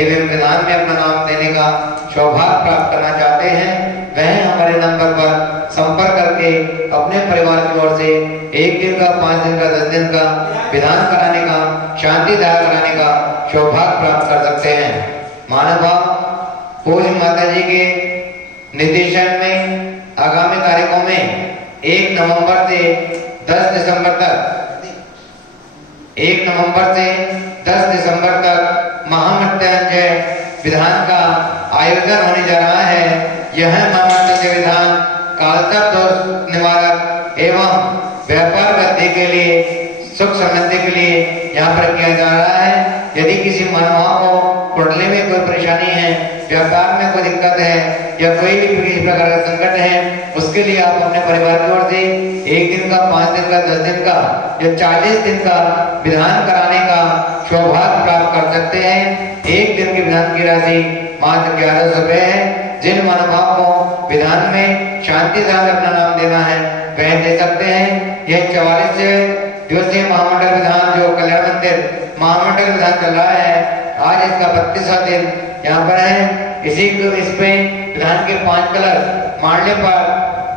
एवं विधान में अपना नाम देने का सौभाग्य प्राप्त करना चाहते हैं, वह हमारे नंबर पर संपर्क करके अपने परिवार की ओर से 1 दिन का, 5 दिन का, 10 दिन का विधान कराने का, शांति धारा कराने का सौभाग्य प्राप्त कर सकते हैं। महानुभाव पूज्य माता जी के निर्देशन में आगामी कार्यक्रम में 1 नवंबर से 10 दिसंबर तक महामृत्युंजय विधान का आयोजन होने जा रहा है। यह महामृत्युंजय विधान कालसर्प दोष निवारक एवं व्यापार वृद्धि के लिए, सुख समृद्धि के लिए यहाँ पर किया जा रहा है। यदि किसी मानव को कुंडली में कोई परेशानी है, व्यापार में कोई दिक्कत है या कोई भी किसी प्रकार का संकट है, उसके लिए आप अपने परिवार की ओर से 1 दिन का, 5 दिन का, 10 दिन का या 40 दिन का विधान कराने का सौभाग्य प्राप्त कर सकते हैं। 1 दिन के विधान की राशि मात्र 1100 रुपए है। जिन महानुभाव को विधान में शांति से अपना नाम देना है वह दे सकते हैं। यह 44 दिवसीय महामंडल विधान जो कल्याण मंदिर महामंडल विधान चल रहा है, आज इसका 32वां दिन यहाँ पर है। इस पे विधान के 5 कलश मांडले पर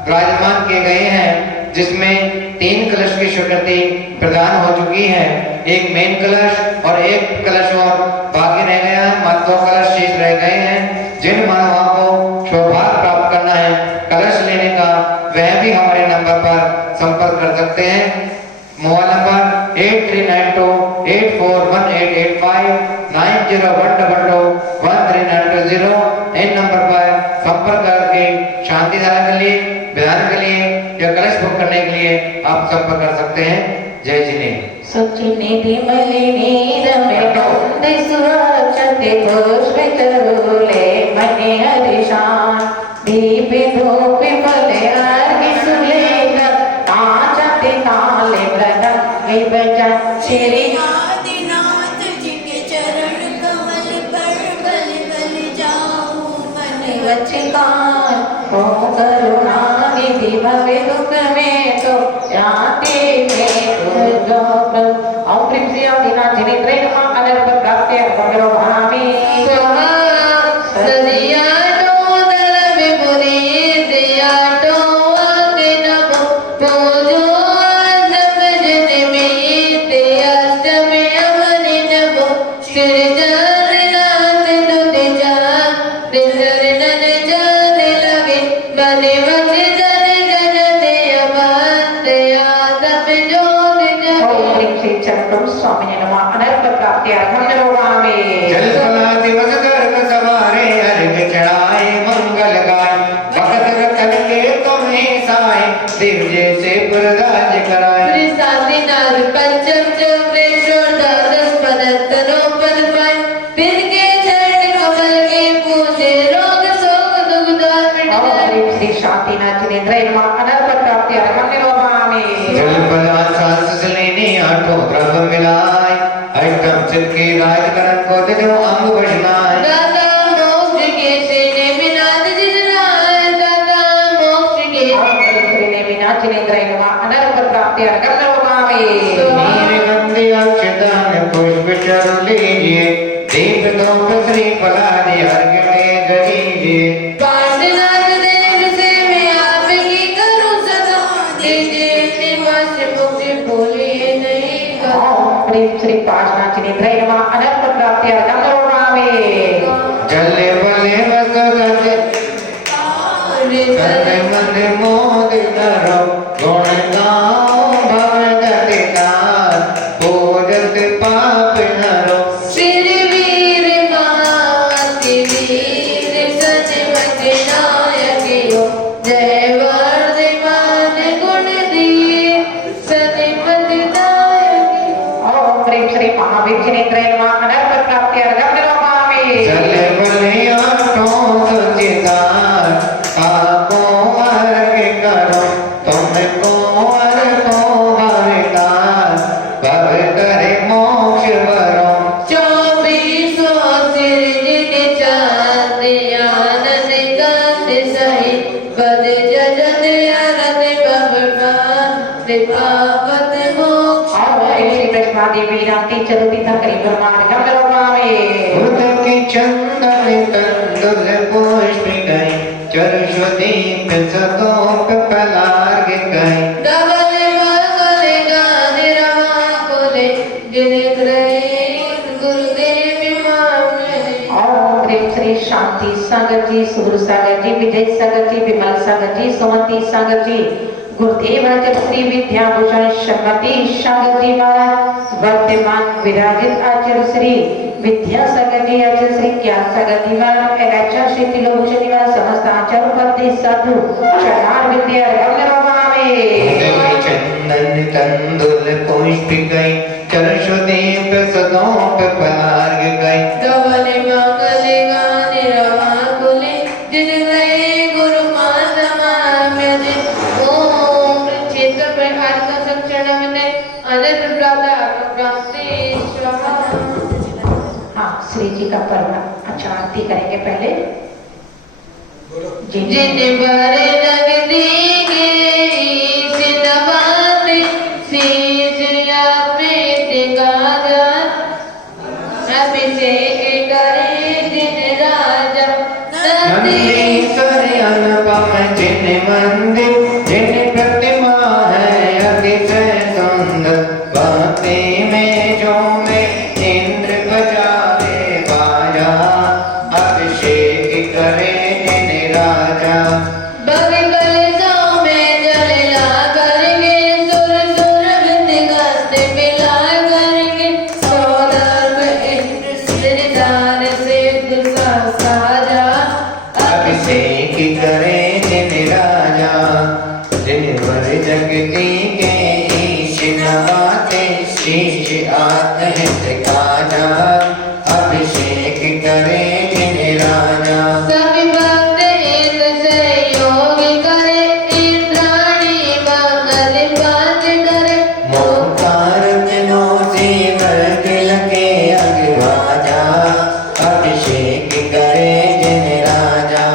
विराजमान किए गए हैं, जिसमें 3 कलश की स्वीकृति प्रदान हो चुकी है। एक मेन कलश और एक कलश और बाकी रह गया है, मात्र 2 कलश शेष रह गए हैं। जिन मानवों को सौभाग्य प्राप्त करना है कलश लेने का, वह भी हमारे नंबर पर संपर्क कर सकते हैं। Mobile number 8392841885 9012221390। इन नंबर पर संपर्क करके शांति धारा के लिए, विधान के लिए या कलश बुक करने के लिए आप संपर्क कर सकते हैं। जय जिने सुचिने विमलिनी रमे बंदे सुरक्षते पुष्प करोले मने हरिशान दीप धूप फले अर्घ्य सुलेगा आचते ताले प्रदम विभजन श्री आदिनाथ जी के चरण कमल पर बल बल जाऊं मन वचकार ओ करुणा निधि भवे दुख में तो जाते में जो और प्रिंसी आदिनाथ जी ने ट्रेन में अनर पर प्राप्त है बंगरो भामी सदिया तो दर विपुरी दिया तो अग्नम पूजो जब जन में तेया जब अमनि नभ सिर जन नाथ दुद जा दिसर नन जान लगे बने वच जन जन देय बंद यादव जोग जगे प्रिंसी चक्रम स्वामी नमः अनर पर प्राप्त है बंगरो भामी जल कला दिवस गर्भ सवारे अर्घ चढ़ाए मंगल गाय भगत रतन के तुम्हें साए शिव जैसे पुरराज कराए। साधीनाथ पंचम चक्रेश्वर द्वादश पदतनो पद पाए फिर के चरण कमल के पूजे रोग शोक दुख दार मिटाए। प्रिंसी शांतिनाथ जी ने ट्रेन में अनर पर प्राप्त है बंगरो भामी जल पदान सांस से लेने आठों द्रव्य मिलाए, अष्टम सिद्ध के राजकरण को दिजो अंग बशनाए। दाता मोक्ष के सेने विनाश जितनाए दाता मोक्ष के ने मीनाक्षी ने ट्रेन में अनर पर प्राप्त है बंगरो भामी नील गंधे अक्षदान पुष्प चर लीजिए, दीप धूप श्री फलादि अर्घ्य में जलीजिए। पांडनाथ देव से मैं आपकी करूं सदा दीजिए निवास मुक्ति भूलिए नहीं करो। प्रेम श्री पाशनाथ जी ने ट्रेन में अनर पर प्राप्त है बंगरो भामी जले बले वस गजे तन मन मोद करो, गुण गाओ भवगति दान पूजत पाप नरो। श्री वीर महाति वीर सजमत नायक हो, जय वर्धमान गुण दिए सजमत नायक हो। और प्रेम श्री महावीर जी ने ट्रेन में अनर पर प्राप्त है बंगरो भामी जले बले आठों सुचितार, आपको अर्घ करो तुमको अर्घो भविकार, भव करे मोक्ष वरो। 2400 सिर जिन चांद आनंद कांत सहित पद जजत आनंद भवनाथ पावत मोक्ष। और प्रेम श्री कृष्णा देवी राती चलती था करीब ब्रह्मांड बंगरो भामी बुध की चंदन तंदुल पुष्प गई, चरुष्वदीप सतोप पलार्घ गई। डबल मंगल गान रहा बोले जिन ग्रहे गुरुदेव मामले। और प्रेम श्री शांति सागर जी, सुगुरु सागर जी, विजय सागर जी, विमल सागर जी, सुमति सागर जी, गुरुदेव आचार्य श्री विद्याभूषण श्रीमती सागर जी महाराज, वर्तमान विराजित आचार्य श्री विद्या सगती अर्च श्री क्या सगतिमान एलाचा श्री तिलोभूषणिमान समस्त आचार्योपति साधु चलार विद्या रवलवामे चंदन कंदुल पुष्पिकै चरशुदीप सदोप पलार्ग गई धवले मंगले गाने रवाकुले जिन लये गुरु मातमाम्यदे ओम चित्त प्रकार का सक्षण में अनंत प्राप्त प्राप्ति स्वाहा। हाँ श्री जी का पर्व अच्छा आरती करेंगे पहले जिन बारे जगती गई सिद्धवाते शीश आपने गाजा अभिषेक करे जिन राजा नंदीश्वर अनुपम जिन मंदिर जिन प्रतिमा है अतिशय सुंदर भक्ति में जो में इंद्र बजावे बाजा अभिषेक करे जिन राजा भक्ति कलशों में जलला करेंगे सुर सुर विधि गाते मिला करेंगे सौदर्भ इंद्र सिरदार से दुर्गा साजा अभिषेक करे जिन राजा जिन वर जगती के ईश नवाते शीश आत्महित काजा अभिषेक करे जिन राजा सभी भक्त एक सहयोग करे इंद्राणी मंगल पाठ करे मोकार विनोदी वर्ग लगे अग्रवाजा अभिषेक करे जिन राजा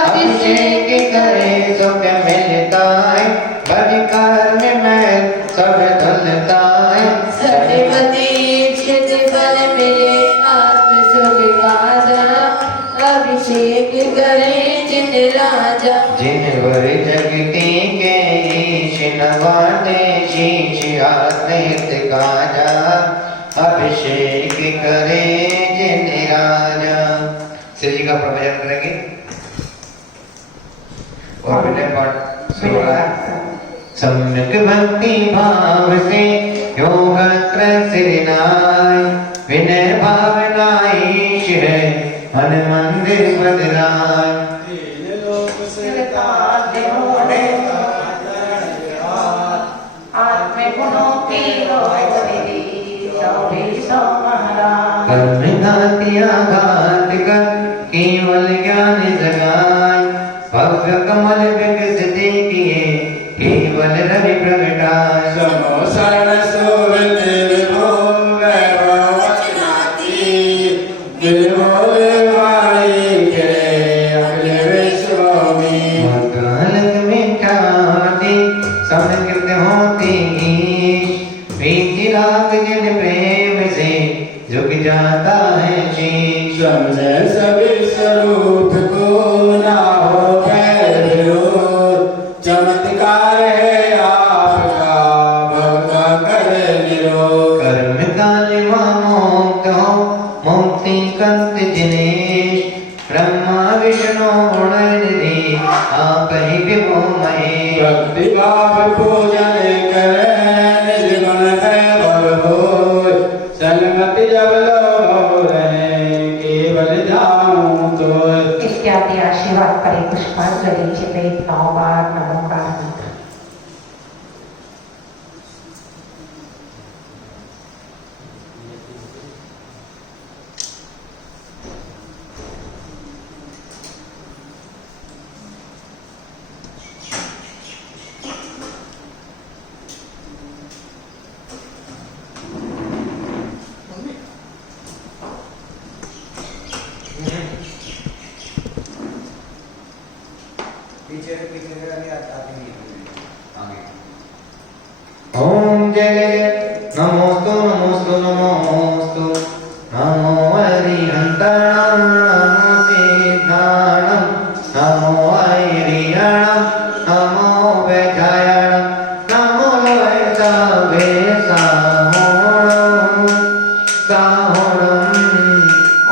अभिषेक करे सुख मिलता है बलिकार में सब धुलता है सत्यवती क्षित बल मिले आत्म सुख गाजा अभिषेक करे जिन राजा जिन वर जगती के ईश नवाते शीश आत्महित काजा अभिषेक करे जिन राजा। श्री जी का प्रवचन करेंगे और विनय पाठ शुरू हो रहा है। सम्यक भक्ति भाव से योगत्र सिरनाय विनय भावना ईश है मन मंदिर बदलाय कर्म घातिया घात कर केवल ज्ञान जगाय भव्य कमल विकसित किए केवल रवि प्रगटाय शरण सोवित विभो वैभवचनाति विभो वाणी के अखिल विश्वमी मकालक में ख्याति समकृत होती प्रीति राग जिन प्रेम से झुक जाता है शीश समझे सभी स्वरूप को ना हो पैर विरोध चमत्कार है आपका भक्त करे निरोध कर्म काल मुक्त हो मुक्ति कंत जिनेश ब्रह्मा विष्णु गुणनिधि आप ही विभो महेश भक्ति भाव पूजन करे निज गुण है भवभोज सन्मति जब लो रहे केवल जाऊं तो इत्यादि आशीर्वाद परे पुष्पांजलि चिपे 9 बार नमोकार मंत्र। ओम जय जय नमोस्तु नमोस्तु नमोस्तु नमो हरिहंताणं नमो सिद्धाणं नमो हरियाणं नमो वैधायाणं नमो वैसावे साहोणं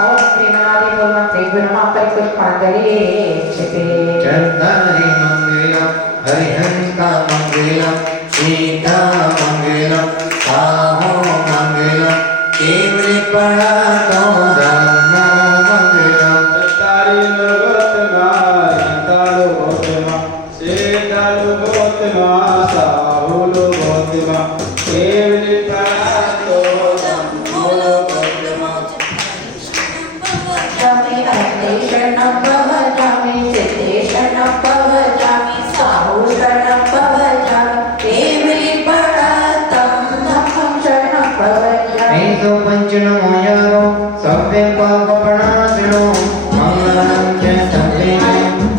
ओम श्रीनादि गुरुमते गुरुमा परे पुष्पांजलि चिपे चंदनी मंगलम हरिहंता मंगलम सीता मंगलम साहो मंगलम केवल पड़ा सालु गोतमा साहुलो गोतमा केवली प्रातो मूलो गोतमा जामि अग्नि शरणं भवजामि सिद्धि शरणं भवजामि साहु शरणं भवजामि देवी परातं धम्मं शरणं भवजामि ऐसो पंचनमो यारो सभ्य पापप्रणाशिनो मंगलं च सभ्ये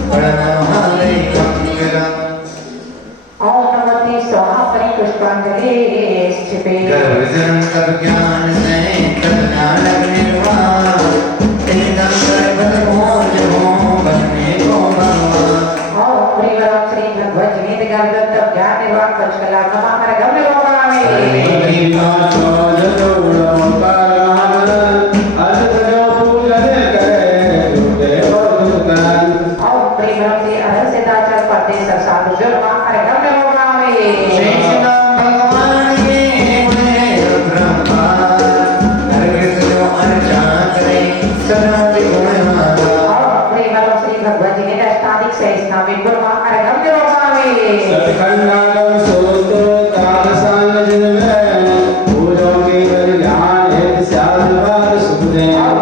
प्रणमामि कंजरम् ओम नमस्ते स्वाहा परि पुष्पांजलि स्थिते गर्भजन सब ज्ञान से ज्ञान निर्वाण एकदम सर्वत मोज हो बनने को भगवान ओम प्रियवरम श्री भगवत जीवित गर्भत ज्ञान निर्वाण पचकला नमः गम्य गोपामे ओम प्रियवरम श्री अरहत सिद्धाचार्य परदेश साधु जन्म गम्य गोपामे शेषनाम भगवान के गुणे ब्रह्मा नरकृत जो अर्चा करे सनातन गुणवादा प्रेमलो श्री भगवत जी ने अष्टाधिक सहस्रनाम गुरु महाराज गम्य गोपामे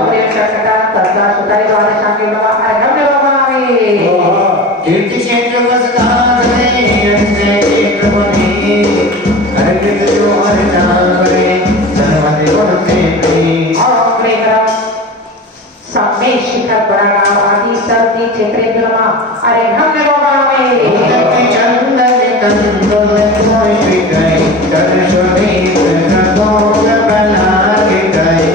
प्रेम चक्रता तत्ता सुतारी द्वारा शांति महाराज गम्य गोपामे तीर्थ क्षेत्र बस कहाँ गए अनसे एक बने नरकृत जो अर्चा करे सनातन गुण से प्रेम प्रेम सम्मे शिखर बड़गांव आदि सर्दी क्षेत्रे गुरुमा अरे गम्य गोपामे चंदन तंदुल कोई गए तरशोरे प्रगोग प्रलाग गए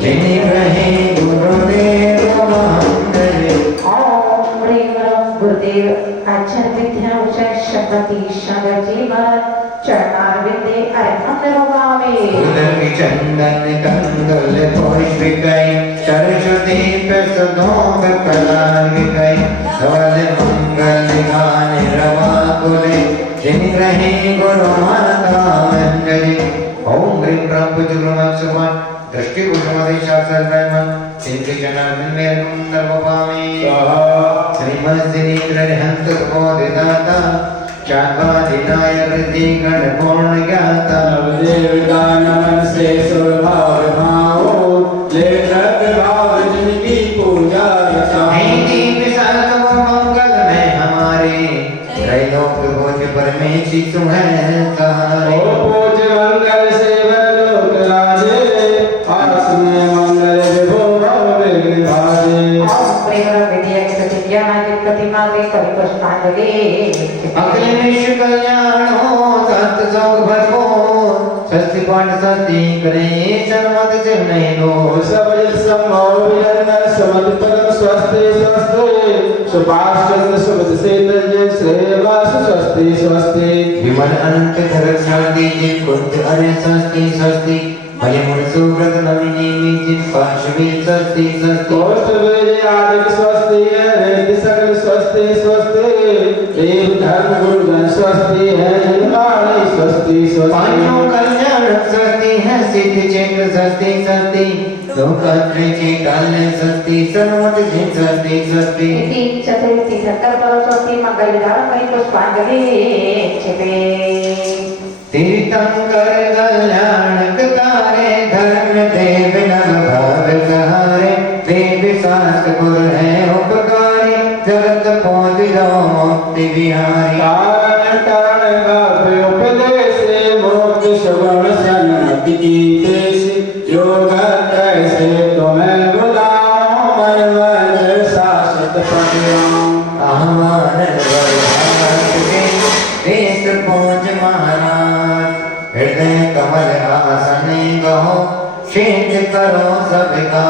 जिन्हें रहे गुरुदेव मंगले ओम प्रेम गुरुदेव आचार्य विद्या उच्च शब्दी शंकर जी महाराज चरणार विद्ये अरे गम्य गोपामे उदर की चंदन तंदुल कोई गए तरशोरे प्रगोग प्रलाग गए धवल मंगल गान रवा कुले जिन्हें रहे गुरु माता मंगले ओम ह्रीं ब्रह्मपुत्रमक्षवान् दृष्टि कुसुमदे शास्त्र ब्रह्म सिद्धि जनार्दन मेरकुं सर्वपामे श्रीमद्दिनेन्द्र हंत बोधिदाता चात्वादिनाय वृद्धि गण पूर्ण ज्ञाता हे दीप सर्व मंगल में हमारे त्रैलोक भोज परमेशी तुम्हें सहारे ओम प्रेम विद्या के प्रति ज्ञान के प्रति मार्ग कवि पुष्पांजलि अखिल विश्व कल्याण हो सत सब भरपूर सस्ति पाठ सस्ति करे सर्वत से नहीं लो विमल अनंत धर शांति जित कुंत अरे सस्ति सस्ति भले मुड़ सुव्रत नमिनी मीजित पार्श्वी सस्ति सस्ति पांचों कल्याण सस्ति है सिद्ध चेत्र सस्ति सस्ति लोकत्र के काल सस्ति सर्वत जित सस्ति सस्ति इति चतुर्थी सत्तर परस्वती मंगल विधान कवि पुष्पांजलि छिपे तीर्थंकर कल्याण तारे धर्म देव नम भाव सहारे वेद शास्त्र गुर है उपकारी जगत पहुँच जाओ मुक्ति बिहारी आह्वान बरसात के देश पहुँच महाराज हृदय कमल आसन कहो शीत करो सबका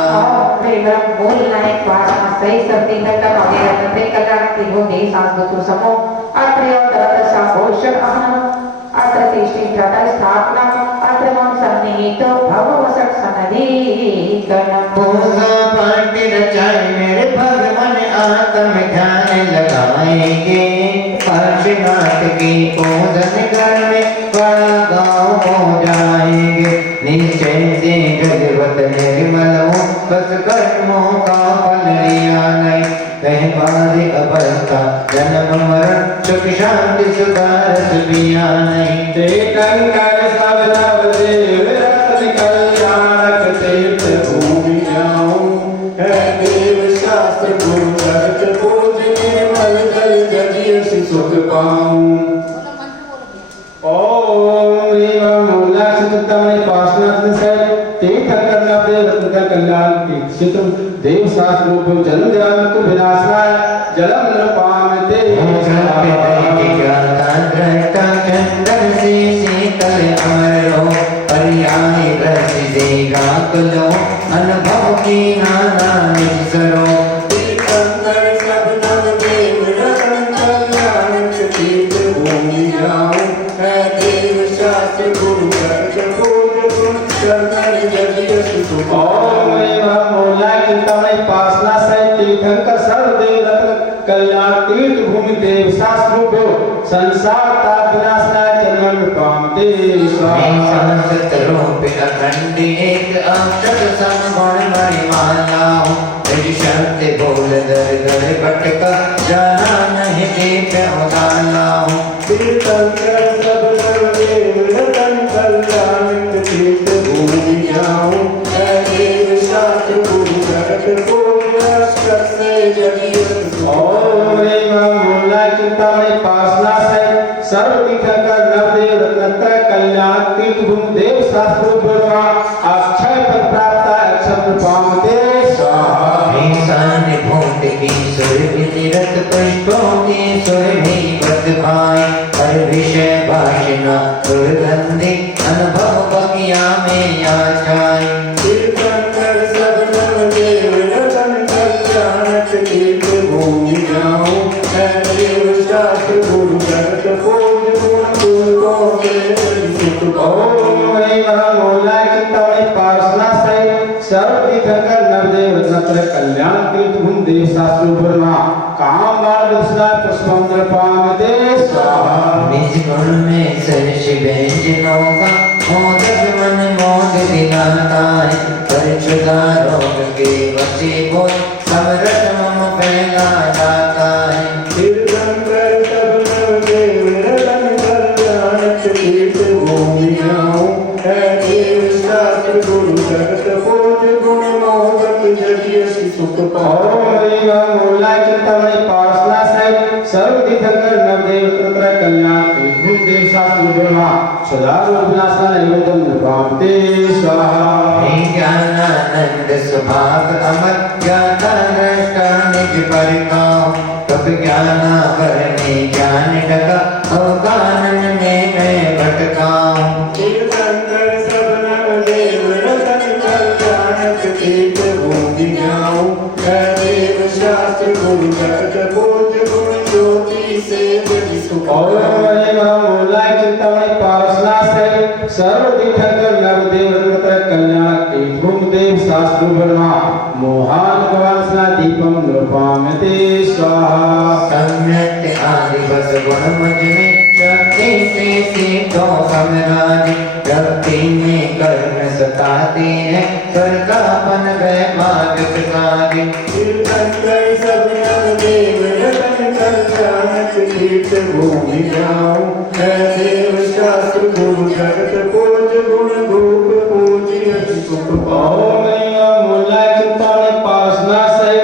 बोलना एक बार सही सर्दी घंटा पागे रहते कल्याण की हो गई सांस्कृतिक समूह अत्रियो तरत सापोषण अहम अत्र श्री टाटा स्थापना अत्र मन सन्निहित भव वसत सनदी गण पूजा पाठ रचाए मेरे भगवान आत्म ध्यान लगाएंगे पार्श्वनाथ की पूजन घर में बड़ा गाँव हो जाएंगे निश्चय से जगवत निर्मल हो बस कर्मों का फल लिया नहीं कहीं बाधे अपरता जन्म मरण सुख शांति सुधारस पिया नहीं। तीर्थंकर सब नव देव रत्न कल्याणक तीर्थ भूमि जाऊं है देव शास्त्र गुरु भक्त पूज निर्मल जल जगियस सुख पाऊं। ओम एवं उल्लासितमय पार्श्वनाथ से तीर्थंकर नव देव रत्न कल्याण की क्षेत्र देव शास्त्र रूप जन्म जन्म को विनाशनाय जलम नृपाम ते चंदन से शीतल अमरो पर्याय रस देगा कुलो अनुभव की नाना निसरो। तीर्थंकर सब नव देव रत्न कल्याण के तीर्थ भूमि जाऊं है देव शास्त्र गुरु भक्त पूज गुण चरण जगियस सुख। ओम एवं मूलांकितमय पासना से तीर्थंकर सर्वदेव रत्न कल्याण तीर्थ भूमि देव शास्त्र रूप संसार ताप विनाशनाय जन्म पामते संसत रूप अखंड एक अक्षर समगुण मणिमाला शब्द बोल दर घर भटका जाना नहीं दिव्य उदाला। तीर्थंकर सब सर्वदेव रत्न कल्याण के तीर्थ भूमि जाऊं है देव शास्त्र गुरु भक्त पूज से जगियस। ओम एवं मूलांकितमय पासना से सर्व तीर्थंकर नवदेव रत्नत्रय कल्याण तीर्थ भूमि देव शास्त्र ब्रह्मा अक्षय पद प्राप्त अक्षर पामते स्वाहा। ईशान भूत की सुर विदिरत पुष्पों की सुर भी बद भाई हर विषय भाषण दुर्गंधि अनुभव बगिया में आ जाए। तीर्थंकर सब नवदेव रत्न कल्याण के तीर्थ भूमि जाऊं है देव शास्त्र गुरु भक्त पूज गुण गुरु सुख। ओम एवं मूलांकितमय पार्श्वनाथ से सर्व तीर्थंकर नवदेव रत्न कल्याण तीर्थ भूमि देव शास्त्र ब्रह्मा काम मार्ग दर्शना पुष्पंद्र पामते स्वाहा। निज गुण में सरस व्यंजनों का मोदक मन मोद दिलाता है पर क्षुधा रोग के वशी बोल सब रस मम फैला जाता है। तीर्थंकर सब नवदेव रत्न कल्याण के तीर्थ भूमि जाऊं है देव शास्त्र गुरु भक्त पूज गुण मोदक जगियस सुख पाऊं। एवं मूलांकितमय पार्श्वनाथ से सर्व तीर्थंकर नवदेव रत्न कल्याण तीर्थ भूमि देव शास्त्र ब्रह्मा सदा रूप विनाशनाय नैवेद्यम नृपामते स्वाहा। ज्ञानानंद स्वभाव अमर ज्ञाता दृष्टा निज परिकाम तब ज्ञान करने ज्ञान डगा अवगानन में मैं भटकाऊं। तीर्थंकर सब नवदेव रत्न कल्याण के तीर्थ भूमि जाऊं है देव शास्त्र गुरु भक्त पूज गुण ज्योति से जगि सुख। ओम एवं मूलांकितमय पार्श्वनाथ से सर्व तीर्थंकर नवदेव रत्न कल्याण तीर्थ भूमि देव शास्त्र ब्रह्मा मोहान भगवान स्ना दीपम नृपामते स्वाहा। सम्यक आदि बस गुण मुझ में शक्ति से सीधो समराज भक्ति में कर्म सताते हैं स्वर्गापन वह मार्ग प्रसादि। तीर्थंकर सब नवदेव रत्न कल्याण के तीर्थ भूमि जाऊं है देव शास्त्र गुरु भक्त पूज गुण रूप पूजियस सुख पाऊं। ओम एवं मूलांकितमय पार्श्वनाथ से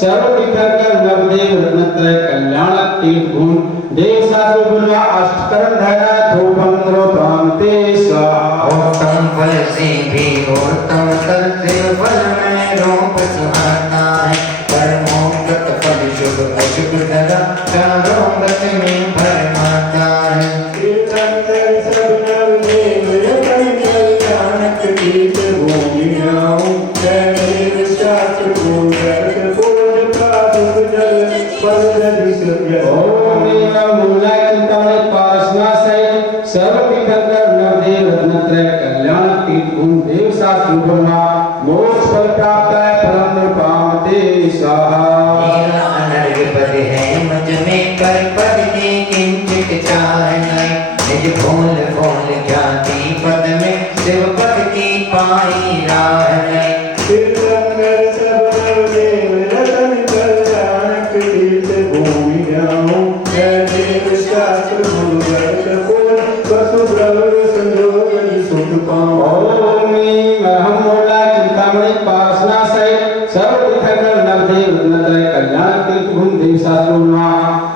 सर्व तीर्थंकर नवदेव रत्न कल्याण तीर्थ भूमि देव शास्त्र ब्रह्मा अष्टकरण धरा धूपम नृपामते स्वाहा। उत्तम फल से भी उत्तम तल से फल में रूप सुहाता है परमोक्त फल शुभ अशुभ धरा चारों गत में भरमाता है। तीर्थंकर सब नवदेव रत्न कल्याण के तीर्थ भूमि जाऊं है देव शास्त्र गुरु भक्त पूज प्रातः जल पद जगि सुख। ओम एवं मूलांकितमय पार्श्वनाथ से सर्व तीर्थंकर नवदेव रत्न कल्याण तीर्थ भूमि देव शास्त्र ब्रह्मा मोक्ष फल प्राप्त है परम नृपामते स्वाहा। मेरा अनर्घ पद है मुझ में पर पद की किंचित चाह नहीं निज भूल भूल ज्ञाति पद में शिव पद की पाई राह नहीं। तीर्थंकर सब नवदेव रत्न कल्याण देशात्मा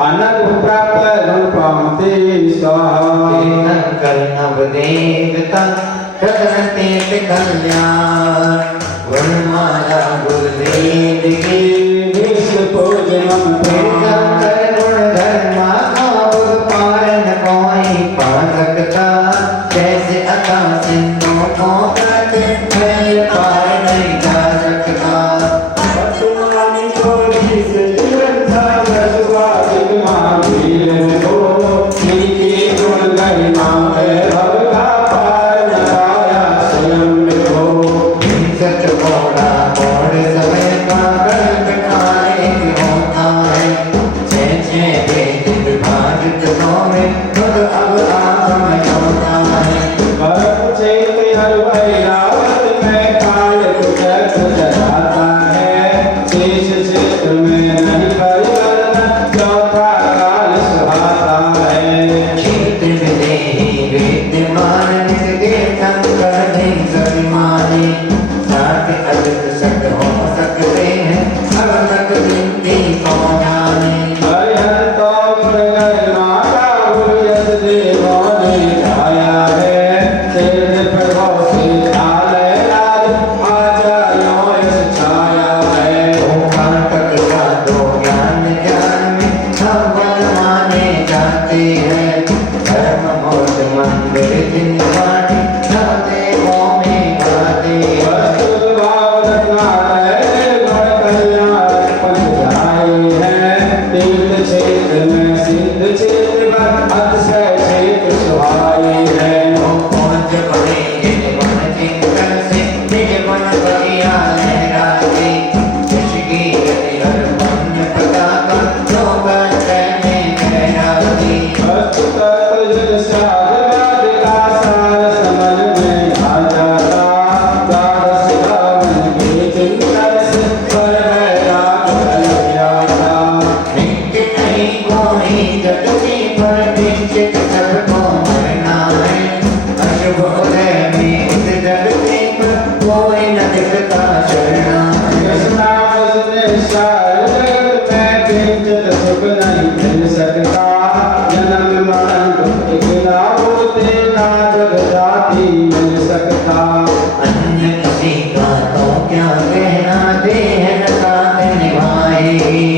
अनंत प्राप्त अनुपामते स्वाहा कीर्तन कर नवदेवता रतनते कल्याण वनमाला गुरुदेव की विश्व पूजनम कीर्तन कर गुण धर्मा और पारण कोई पा सकता जैसे अता सिंधु को तट मैं पार नहीं जा सकता वर्तमानी कोटि से जीवनता रसवादिक महावीर हो नीति गुण गरिमा है भवगा पार नराया स्वयं हो सच घोड़ा घोड़ समय का कल्प काले होता है छे भेद विभाजित में खुद अब आगमन होता है भरत चैत हर भैरावत में काल कुचक जगाता है शेष क्षेत्र में नहीं परिवर्तन चौथा काल सुहाता है क्षेत्र विदेही विद्यमान नित्य शंकर नहीं सविमानी साथ अधिक सक हो सकते हैं अब तक बिंदी पहुंचाने हरिहर तो गुण माता गुरु यस देवों ने गाया है तेरे प्रभाव से आलय राज आचार्यों यश छाया है ओंकार का दो ज्ञान ज्ञान में सब बल माने जाते हैं धर्म मोक्ष मंदिर जिन बाटी सब देवों में गाते हैं वस्तु भाव रत्नालय गुण कल्याण पद जाए हैं तीर्थ क्षेत्र में सिद्ध क्षेत्र पर अतिशय क्षेत्र सुहाए हैं पहुंच पड़े जिन बन चिंतन से निज बन बगिया लहराते इसकी गति हर पुण्य पताका लोग कहने कहराती वस्तु तत्व जग साधवाद का सार समझ में आ जाता द्वादश भावन के चिंतन से पर वैराग लग जाता नित्य नहीं कोई जगती पर निश्चित सबको मरना है अशुभ उदय में इस जगती पर कोई न दिखता चलना है कृष्णा बसने सार जगत में किंचित सुख नहीं मिल सकता जन्म मरण दुख बिना होते ना जग जाति मिल सकता अन्य किसी का तो क्या कहना देह न साथ निभाएगी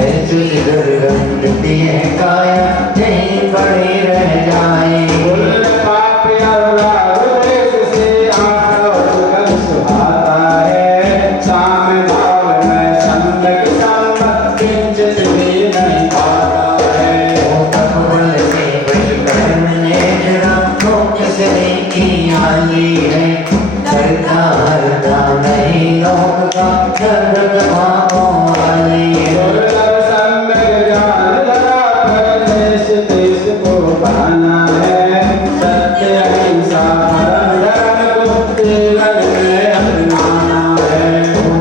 ऐसी दुर्गंध दिए काया यहीं पड़ी रह जाएगी कुल पाप अवराध देश से आता सुगंध सुहाता है साम भाव में संग संग किंचित भी नहीं पाता है बल से बल करने जरा मोक्ष की आली है करता हरता नहीं लोग का सर्वत भावों वाली है दुर्लभ सम्यक ज्ञान धरा पर देश देश को पाना है सत्य अहिंसा धर्म धर्म को जीवन में अपनाना है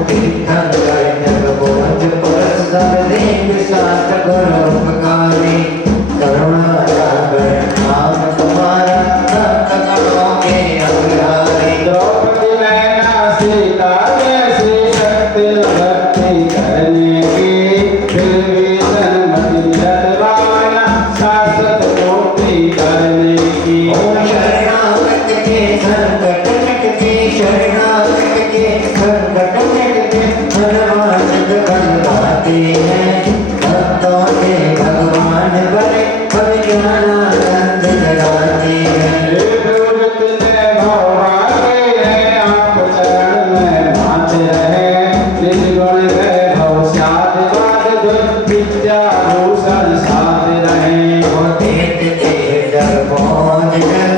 तीर्थन कर जग बोझ पर सब देव साथ गुरुपकारी करुणा सागर नाम तुम्हारा तब करोगे अग्रारी द्रौपदी नैना सीता जैसी शक्ति भक्ति करने की फिर भी सन्मति भावना शाश्वत मुक्ति करने की ओम शरणागत के संकट मिटते शरणागत के संकट मिटते हनुमान बन पाते हैं भक्तों के भगवान बने परिजनानंद जगाते हैं देवदूत ने भवभागे हैं आप चरण में नाच रहे निर्गुण वैभव साधवाद दुख विद्या भूषण साध रहे वो देखते जग भोजन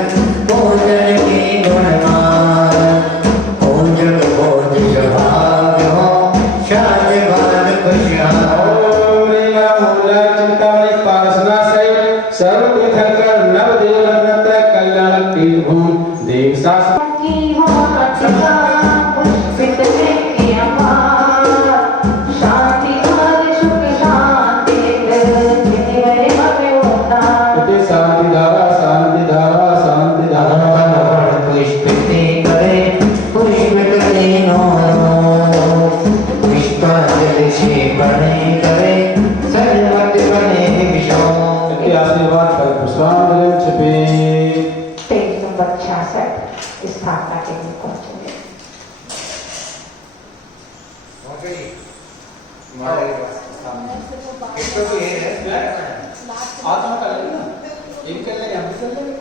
की गुणगान हो जग भोज स्वभाव हो शाद बाद खुशहाल ओम रीमा मूला चिंतामणि पासना सहित सर्वतीर्थंकर नवदेव रत्नत्रय कल्याण पीठ भूम देव शास्त्र की हो रचना पुष्पित में किया शांति और सुख शांति जितने बड़े भगवान प्रभु ये है आत्मा का लेंगे ना एक कर लेंगे हम कर लेंगे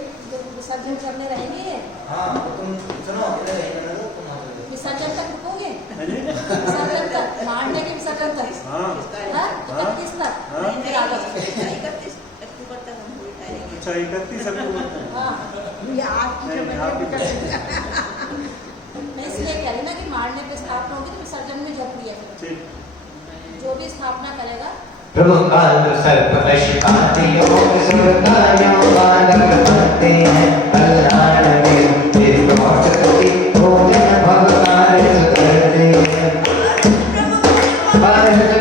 विसर्जन करने रहेंगे हाँ तो तुम सुनो अपने रहेंगे ना तुम विसर्जन तक रुकोगे विसर्जन तक मारने के विसर्जन तक हाँ 31 तक फिर आ जाओ 31 अक्टूबर तक हम पूरी करेंगे। अच्छा 31 अक्टूबर तक हाँ ये आपकी नहीं, जो आप ही बच्चे कर मैं इसलिए कह रही ना कि मारने पे स्थापना होगी तो विसर्जन में जरूरी है ठीक जो भी स्थापना करेगा प्रभु काल सर्प पशुपाति योग सुरतायो बालक बनते हैं कल्याण निरुद्ध लौटती भोजन भवकार करते हैं भारत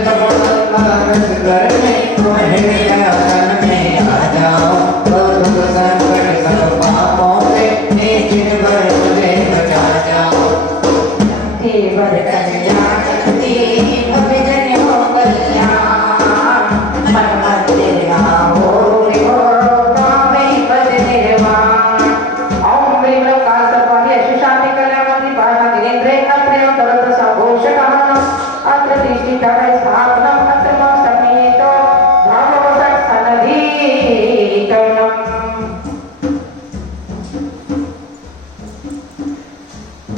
भारत करने तुम्हें आसन में आ जाओ तो दुख संकट सब पापों से एक भर मुझे बचा जाओ देवर कल्याण देव विजन हो कल्याण मन मंदिर हो पावे पद निर्वाण ओम ह्रीं क्लीं काल सर्पाधि अशुशांति कल्याणमति पाशा गिरीन्द्रे अत्रयो तरत संघोषकः अत्र तिष्ठितः स्थापनम् अत्र मम समेतो भववसत् सनधीकरणम्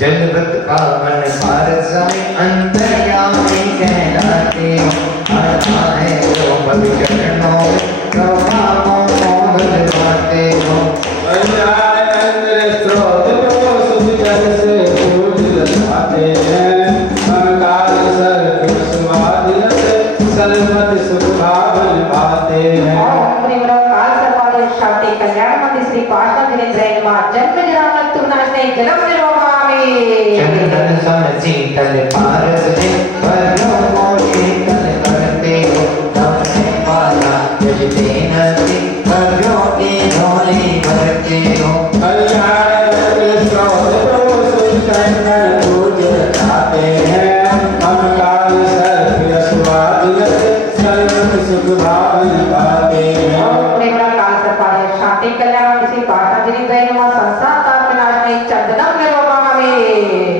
जलवत पावन भारत साई अंतर्यामी कहलाते हो आता है तो भवि चरणों में प्रभावों को बदलवाते हो अंदर स्रोत को सुध जल से पूज लगाते हैं कंकाल सर्प स्वादिन से सलमत सुख भावन पाते हैं ओम ह्रीं क्लीं काल सर्पाधि शांति कल्याणमति श्री पाशा गिरीन्द्रे नमः जन्म जरा मृत्यु नाशने जलम निर्वाहामि चंदन सन शीतल पारस से वर्णों को शीतल करते हो नमने पाला जजते नदी वर्णों की झोली भरते हो कल्याण स्रोत को सुध चंदन पूज लगाते हैं कंकाल सर्प स्वादिन से सलमत सुख भावन पाते हैं ओम ह्रीं क्लीं काल सर्पाधि शांति कल्याणमति श्री पाशा गिरीन्द्रे नमः संसार ताप विनाशने चंदनम निर्वाहामि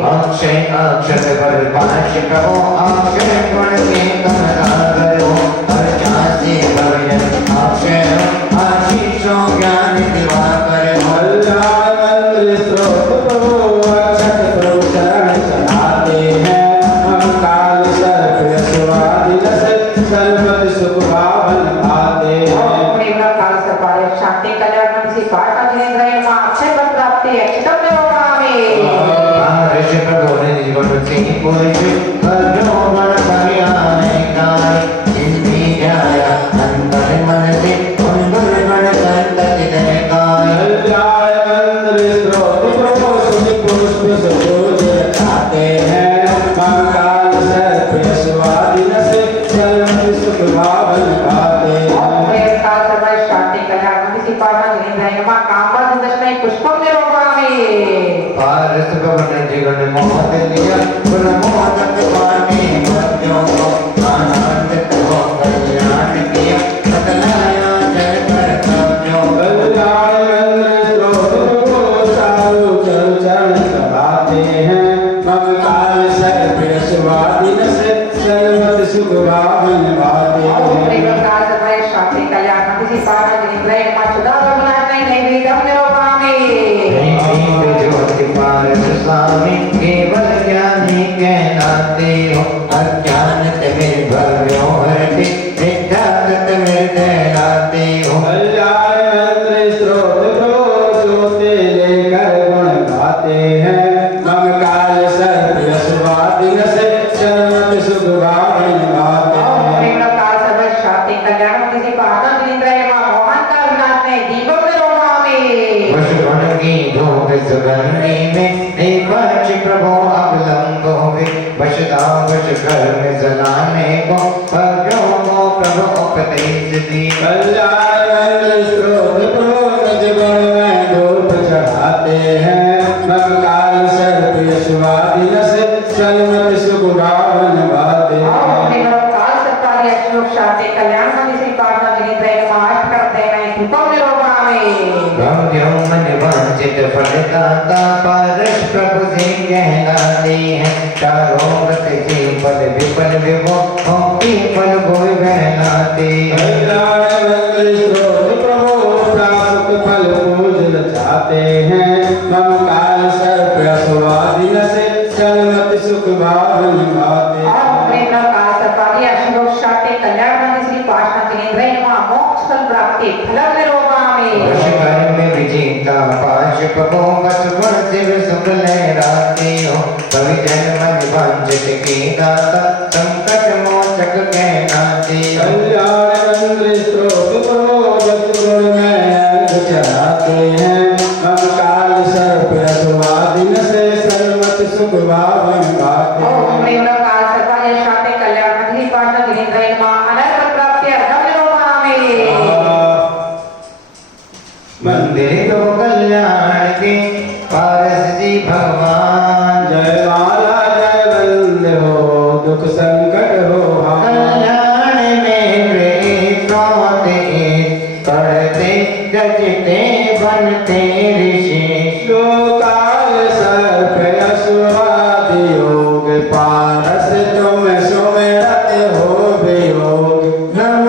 अक्षय अक्षर पर पाश कहो अक्षय गुण के कमलागर हो अर्चासी भवन अक्षय आशीषों ज्ञान दिवाकर हो मंदिर स्रोत प्रभु अक्षत प्रभु शरण चढ़ाते हैं हम काल सर्प स्वादिन से सलमत सुख भावन पाते ओम हैं ह्रीं क्लीं काल सर्पाधि शांति कल्याणमति श्री पाशा गिरीन्द्रे नमः अक्षय पद प्राप्ति अक्षतम निर्वाहामि ऋषि प्रभु ने जीवन से पुरुष अर्जुन मन कल्याण गाय जिनकी जाया अंतर मन से उन दुर्गण संतति दे गाय मंदिर स्रोत प्रभु सुध पुष्प सजोज लगाते हैं हम काल सर्प स्वादिन से सलमत सुख भावन पाते ओम हैं ह्रीं काल सर्पाधि शांति कल्याणमति श्री पाशा गिरीन्द्रे नमः कामवद दशनै पुष्पम निर्वाहामि पारस भवन जीवन मोहत लिया गुण मोहत पाने भक्तों को आनंदित हो कल्याण किया बतलाया जय कर कब्जों चरण चढ़ाते हैं कंकाल सर्प स्वादिन से सलमत सुख भावन पाते ओम हैं ह्रीं क्लीं काल सर्पाधि शांति कल्याणमति श्री पाशा गिरीन्द्रे नमः सुधा विनाशनै नैवेद्यम निर्वाहामि ज्योति पारस स्वामी केवल ज्ञानी कहलाते हो अज्ञानत में भव्यो हरते विद्यागत में कहलाते हो मंदिर स्रोत प्रभु ज्योति लेकर गुण गाते हैं कंकाल सर्प स्वादिन से सलमत सुख भावन पाते ओम हैं ह्रीं क्लीं काल सर्पाधि शांति कल्याणमति श्री पाशा गिरीन्द्रे नमः मोहन काल विनाशनै दीपम निर्वाहामि वशुगुण की धूप सुगंधी में निपच प्रभु अवलंब होवे वशदा वश घर में जलाने को भव्यों को प्रभु उपदेश दी मंदिर स्रोत प्रभु निज गुण में धूप चढ़ाते हैं कंकाल सर्प स्वादिन से सलमत सुख भावन पाते ओम हैं ह्रीं क्लीं काल सर्पाधि अश्लोक शांति कल्याणमति श्री पाशा गिरीन्द्रे नमः अष्टकर्तेन कृपम निर्वाहामि भव्यों मन वांछित फल दाता पारस प्रभु से कहलाते हैं चारों गत जी फल विफल विभो की फल कोई बहना राते फल पूजन चाहते हैं मम काल सर्प असवादिन से जन्मति सुख भावन गाते और प्रेरणा का सर्वाधिक अशोक शाते कल्याण मंदिर श्री पाशना जिनेन्द्र नमः मोक्ष फल प्राप्ति फलम निरोगामि वशकार में विजेता पांच पगों बस गुण शिव शुक्ल राते हो कवि जन मन वांछित के दाता संकट मोचक के नाते कल्याण मंदिर स्त्रोत प्रमोद गुण में अंग चढ़ाते हैं मम काल सर्प असवादिन से सर्वत सुख भावन गाते ओम प्रेरणा का सर्वाधिक शाते कल्याण मंदिर श्री पाशना जिनेन्द्र नमः अनर्थ प्राप्ति फलम निरोगामि मंदिर तो कल्याण के पारस जी भगवान जय माला जय बंद हो दुख संकट हो कल्याण में प्रेतों करते गजते बनते ऋषि काल सर्प असवादि योग पारस तुम सुमिरत हो वियोग नम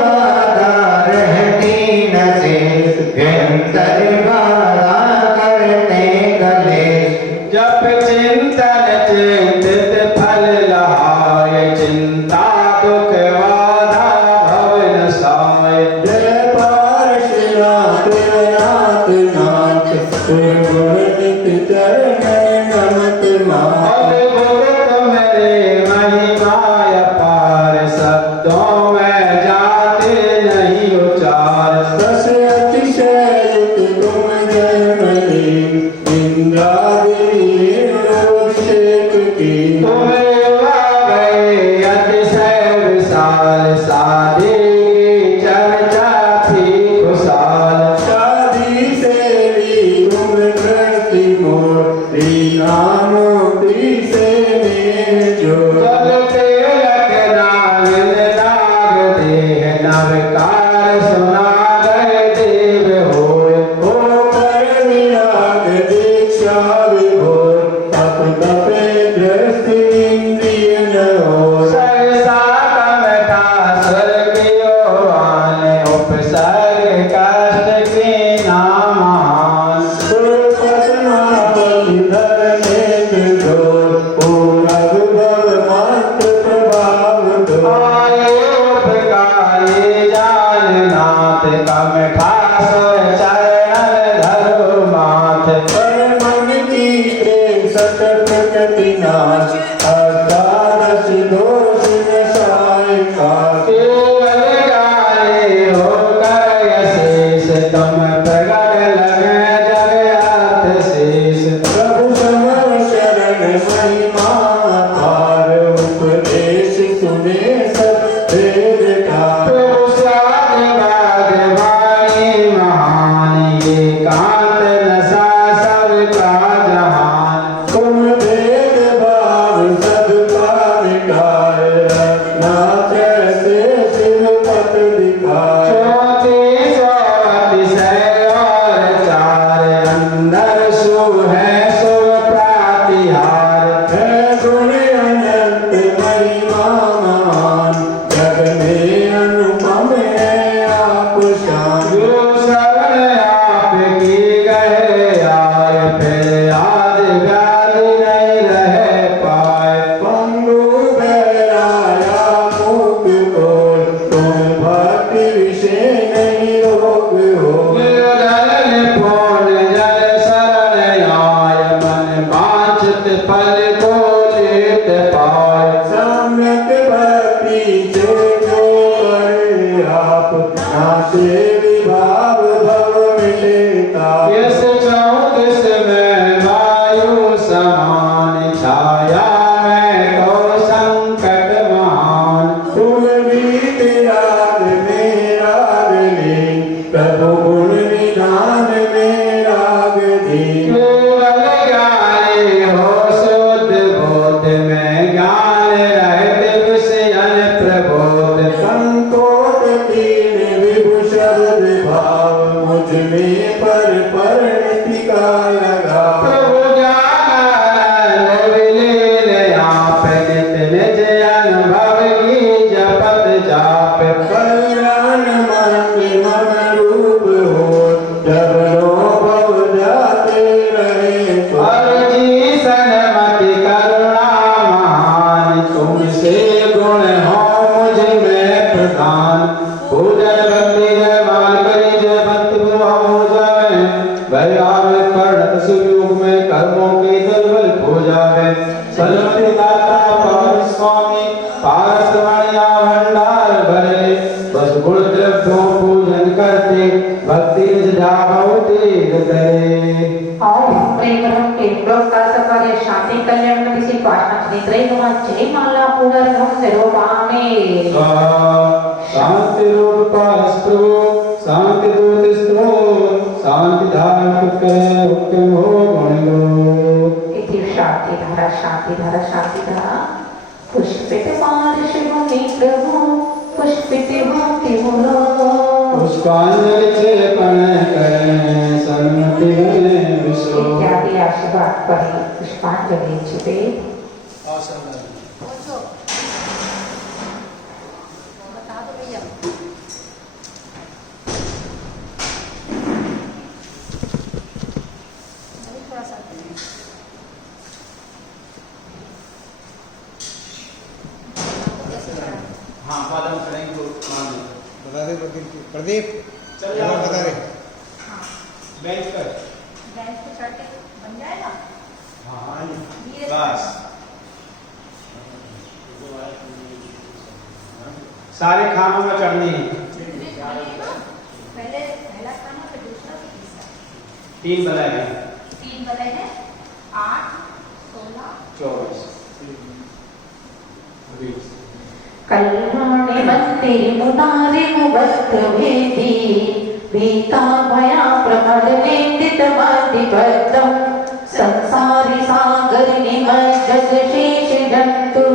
बाधा रहती न से व्यंतर बाधा करते गले जप चिंतन चिंतित फल लहाय चिंता दुख बाधा भव न साय जय पार्श्वनाथ नाथ नाथ गुणनित चरण नमत मात अद्भुत मेरे महिमाय पार शब्दों में जाते नहीं उचार दस अतिशय तुम जय मरे इंद्रादि अभिषेक की तुम युवा गए अतिशय विशाल शादी की चर्चा थी खुशाल शादी से भी तुम कृति मोर नामोती से मेल जो चलते लग नागिन नाग देह नवकार सुना गए देव होए ओ कर विराग दीक्षा विभोर तप तपे दृष्टि इंद्रिय न हो सरसा कमठा स्वर्गियो आने उपसर्ग कष्ट के नामान पद्मावली धरने जोर ओ रघुबर मात्र प्रभाव दो आये उपकारी जाननाथ कमठा सुर चरण धरो माथ पर मन की प्रेम सत प्रकृति नाश अष्टादश दोष न साय का केवल गाये हो कर यशेष तुम प्रगट लगे जगत शेष प्रभु समर शरण महिमा पार उपदेश सुने सब वेद का स्वाद बाद वाणी महान ये कांत नशा सबका जहान तुम वेद भाव सब का विकार रखना कैसे शिव पथ दिखाए चौथी सौ अतिशय और चार अंदर सो है सो प्रातिहार है गुण अनंत महिमा महान जग में अनुपम है आप शान जो शरण आपकी गए आए फिर आदि व्याधि नहीं रह पाए पंगु बैराया मुख बोल तुम भक्ति विष बस गुण द्रव्यों पूजन करते भक्ति निज जागवते हृदय। ओम प्रेम रंग के प्रकार सकार्य शांति कल्याण में किसी पाठ निद्रय नुमा जय माला पुनर्गम निरोपामे। शांति रूप पारस प्रभु शांति दूत स्तोत्र शांति धाम करे उत्तम हो गुण लो। इति शांति धारा पुष्पित मार्ष मुनि प्रभु पुष्पित भक्ति मुलो। पुष्पांजलि चेपन करें सन्मति में विश्व। इत्यादि आशीर्वाद पढ़े पुष्पांजलि छिपे। पूछो बता दो भैया थोड़ा सा हाँ बादल करेंगे तो बता दे प्रदीप चल बता दे बैंक कर बैंक पे चढ़ के बन जाएगा। हाँ ये बस सारे खानों में चढ़नी है। पहले पहला खाना फिर दूसरा फिर तीसरा 3 बनाए हैं 3 बनाए हैं 8 16 24 20। कल्याणे बंदे मुनारे मुबत भेदी भीता भया प्रमद निंदित मदिबद्धम संसारी सागर निमज्जत शेष जंतु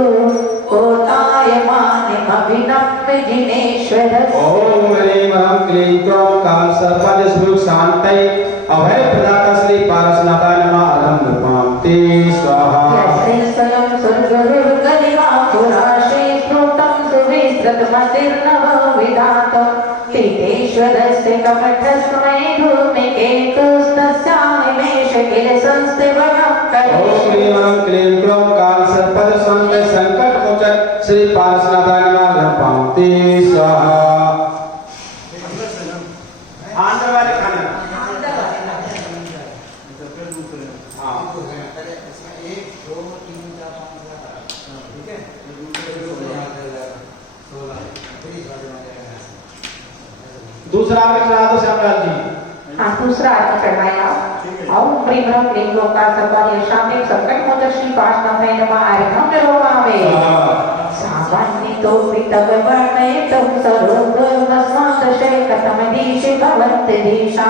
कोटाय मानिम अभिनम्य जिनेश्वर। ओम ह्रीं क्लीं क्लौं काल सर्पद स्वरूप शांतये अभय प्रदाता श्री पारसनाथाय नमः। अधम नृपां ते स्वाहा। यस्य स्वयं स्वर्गरुर्गलिवा पुराशे स्फुटं सुविस्तृतमतिर्नव विधातम् तीतेश्वरस्य कमठस्मै भूमिकेतुस्तस्यानिमेष किल संस्थिवनं ओम करिष्ये। ह्रीं क्लीं क्लौं काल सर्पद शांतये संकट मोचन श्री पारसनाथाय नमः। अधम नृपां ते स्वाहा। आंध्र वाले खाने दूसरा आगे चढ़ा दो श्यामलाल जी। हाँ दूसरा आरती चढ़ाया। ओम ह्रीं क्लीं लोका सर्वाणि शांति संकट मोचन श्री पार्श्वनाथाय नमः। आरभं निरोपामे। सावन्नितो पितव वर्णयितं सरोगमस्मादशय कथमधीशे भवन्ति दिशा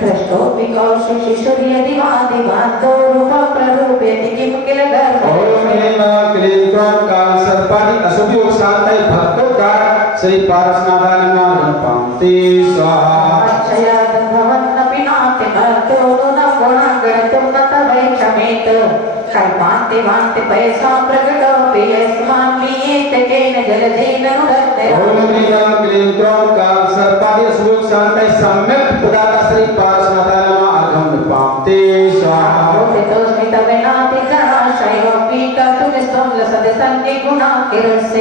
भ्रष्टोऽपि कौशिषि सूर्यदिवादिवान्तो रूपप्ररूप्यति किं किल गर्भो। ओम ह्रीं क्लीं क्लौं काल सर्पादि अशुभ योग शांतये भक्तोद्धार श्री पारसनाथाय नमः। नृपां ते स्वाहा। अच्छयाद भवन्नपि नाति मर्त्यो नुनं गुणागणितुं न तवैक्षमेत कल्पान्ति वान्ति पयसा प्रकटोऽपि यस्मान् मीयेत केन जलधेन नुदन्ते। ओम ह्रीं क्लीं क्लौं काल सर्पादि अशुभ योग शांतये सम्यक् प्रदाता श्री पारसनाथाय नमः। अधम नृपां ते स्वाहा। रोदितोऽस्मि तवेनाति जलाशयोऽपि कर्तुमिस्त्वं लसति सन्निगुणा किरस्य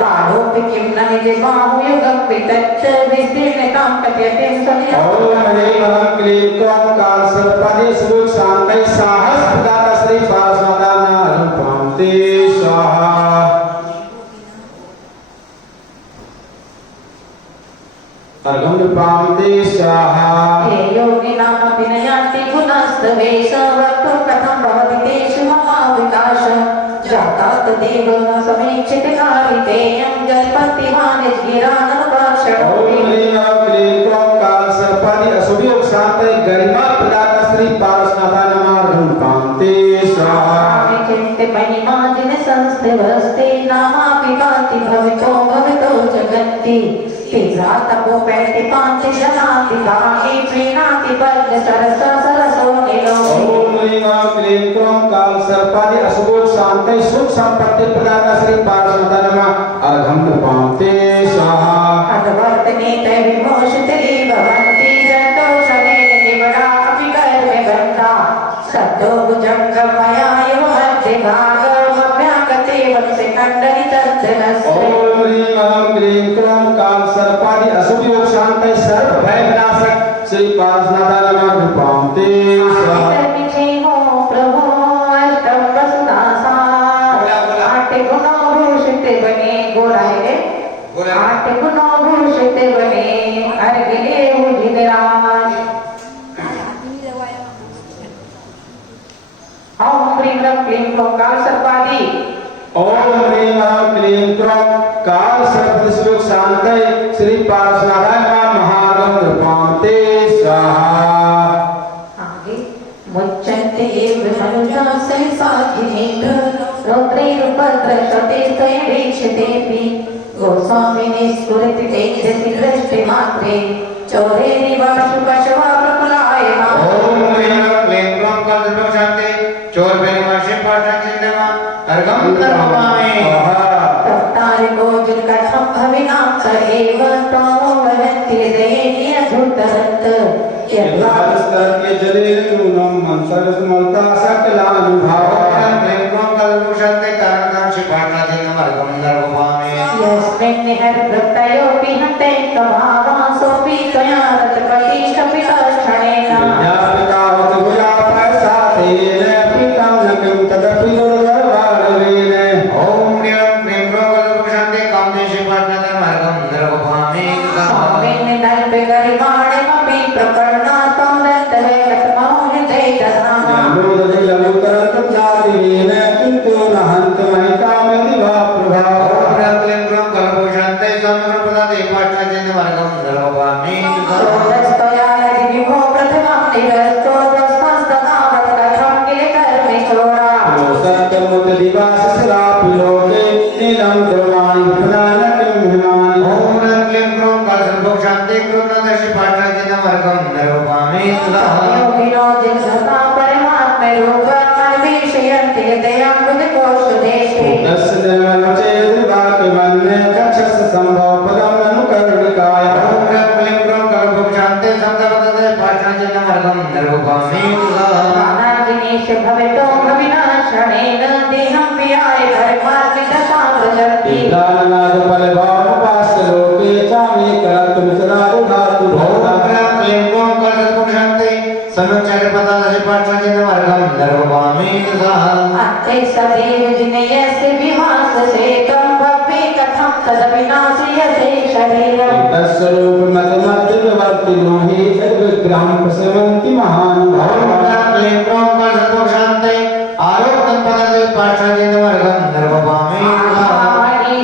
कालोऽपि किं न निजे बाहुयुगमपि तच्च विस्तीर्णतां कथयतिं सन्निधौ। ओम ह्रीं क्लीं क्लौं काल सर्पादि अशुभ योग शांतये साहस प्रदाता श्री पारसनाथाय नमः। अधम नृपां ते स्वाहा। अर्घं नृपां ते स्वाहा। हे योगिनामपि न यान्ति गुणस्तवे सवक्तुं कथं भवति तेषु महाविकास जाता तदेव न समीक्षितकारितेयं जल्पतिमान् ओम गिराननुभाषणोऽपि। ह्रीं क्लीं क्लौं काल सर्पादि अशुभ योग शांतये गरिमा प्रदाता श्री पारसनाथाय नमः। अर्घं नृपां ते स्वाहा। चिन्त्य महिमा जिन संस्थिवस्ते नामापि कान्ति भवितो भवितो जगन्ति तीव्रा तपो पैति पान्ति जनाति काहि प्रीणाति बद्ध सरस सरसो निलो। ओम ह्रीं क्लीं क्लौं काल सर्पादि अशुभ योग शांतये सुख संपत्ति प्रदाता श्री पारसनाथाय नमः। अर्घं नृपां ते स्वाहा। अधवर्तने तै विमोषितली भवन्ति जन्तोषणेन निबडा अपि गर्भे बन्धा सद्यो भुजङ्गमयाय मध्यभागमभ्यागते वत्से कण्डनि तद्धनस्य। ओम ह्रीं क्लीं क्लौं काल सर्पादि अशुभ योग शांतये सर्व भय विनाशक श्री पारसनाथाय नमः। नृपां ते स्वाहा। प्रभु अष्टम वसुदासा आठ गुणों भूषित बने गोराए 8 गुणों भूषित बने अर्घिले उजिराज ओम ह्रीं क्लीं क्रों काल सर्पादि ओम ह्रीं क्लीं क्रों काल सर्प श्लोक शांतये श्री पार्श्वनारायण महागणपते स्वाहा। आगे मुच्यन्ते विमनुजा सहसाखिनेन्द्र रौद्रैरुपद्रशतेस्तये वीक्षतेऽपि गोस्वामिने स्फुरति तेजसि दृष्टिमात्रे चौरेरिवाशुपशवा प्रकुलायमानः। ओम ह्रीं क्लीं क्रों काल सर्प शांते चोर बेनिवासी पाठा चिन्नमा अर्घं दर्पयामि। तप्तारिको जिनकथं भविनां स एव त्वमो वहन्ति दयेन धूतरत् यद्वादस्तर्क्य जले नूनं मनसरसमलता सकलानुभावः। क्लीं क्रों काल सर्प शांते कारणकांक्षि पाठा चिन्नमा अर्घं दर्पयामि। यस्मिन् निहरवृत्तयोऽपि हन्ते स्वभावांसोऽपि त्वया रतपतिष्ठपितक्षणेन विज्ञापितावत् गुजापयसातेन पीतं न किं तदपि दुर्गर्वाणवेन। ओम ह्रीं क्लीं क्रों काल सर्प शांते कामदेशे पाठा चिन्नमा अर्घं दर्पयामि। स्वामिन् दल्पगरिमाणमपि प्रकर्णात्वं दत्तवे कथमौहिते दधाना जलोदरन्तज्ञातिवेन किन्तु न हन्तमहितामिति वा प्रभा। ओम ह्रीं क्लीं क्रों काल सर्प शांते समग्रपदाते पाठा चिन्नमा अर्घं दर्पयामि। सोदस्त्वया यदि विभो प्रथमं निरस्तो तस्मस्तदावत् कथं किल कर्मे चोरा सत्यमुतदिवाससरापि लोके नीलं द्रवाणि विफलानि किं हिमानि। ओम ह्रीं क्लीं क्रों काल सर्प शांते करुणादर्शि पाठा चिन्नमा अर्घं दर्पयामि। योगिनो जिनसता परमात्मरूप अन्वेषयन्ति दयां बुद्धिकोशदेशे तस्य निर्मलचेद्वाक्यमन्ये चक्षुष सम्भवपदं अनुकर्णिकाय। ओम ह्रीं क्लीं क्रों काल सर्प शांते समग्रपदाते पाठा चिन्नमा अर्घं दर्पयामि। दिनेश भवितो विनाशनेन देहं विहाय धर्मार्जितसां व्रजन्ति लालनादफलभावोपास्यलोके चामे करत्तमिसरारुधातु ओम ह्रीं क्लीं क्रों काल सर्प शांते समग्रपदाते पाठा चिन्नमा अर्घं दर्पयामि। अन्ते सदैव जिनयस्य विहाससेकं भव्ये कथं तदविनाशयसे शरीरम् तत्स्वरूपमतमद्विवर्तिनो हि तद्विग्रहं प्रसवन्ति महानुभावः। ओम ह्रीं क्लीं क्रों काल सर्प शांते आलोकपदाते पाठा चिन्नमा अर्घं दर्पयामि।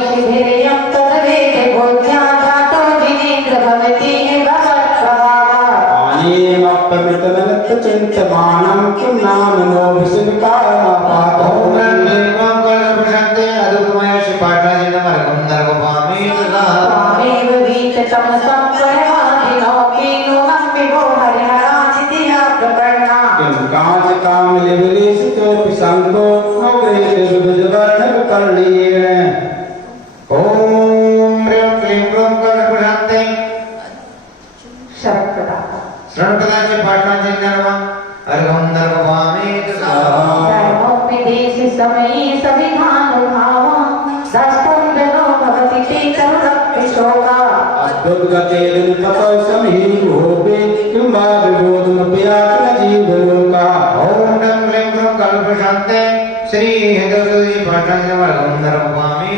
शिभिर्यं तद्वेद बोध्या जातो जिनेन्द्र भवति भवत्प्रभावः। आनेमप्रमितमनन्तचिन्तमानं किं नाम नो विषविकारमापातः। ओम ह्रीं क्लीं क्रों काल सर्प शांते अदुर्गमयसि पाठा चिन्नमा अर्घं दर्पयामि। त्वामेव वीततं संप्रयादिनोऽपि नुहं विभो हरिहरादितिया प्रकरणा किं कामकामलिविलेशितोऽपि सङ्को नो गृहीते विविधवर्णविकर्णीयेन। ओम ह्रीं क्लीं क्रों काल सर्प शांते शरत्प्रदाता श्रणपदाचे पाठा चिन्नमा अर्घं दर्पयामि। धर्मोपदेश समये सविधानुभावं दस्तं जनो भवति ते तरुणपिशोका अद्भुतगतेन ततौ समीहोऽपि किं वा विबोधमपि याति न जीवलोकः। ओम ह्रीं क्लीं क्रों काल सर्प शांते श्री हेदवती पाठा चिन्नमा अर्घं दर्पयामि।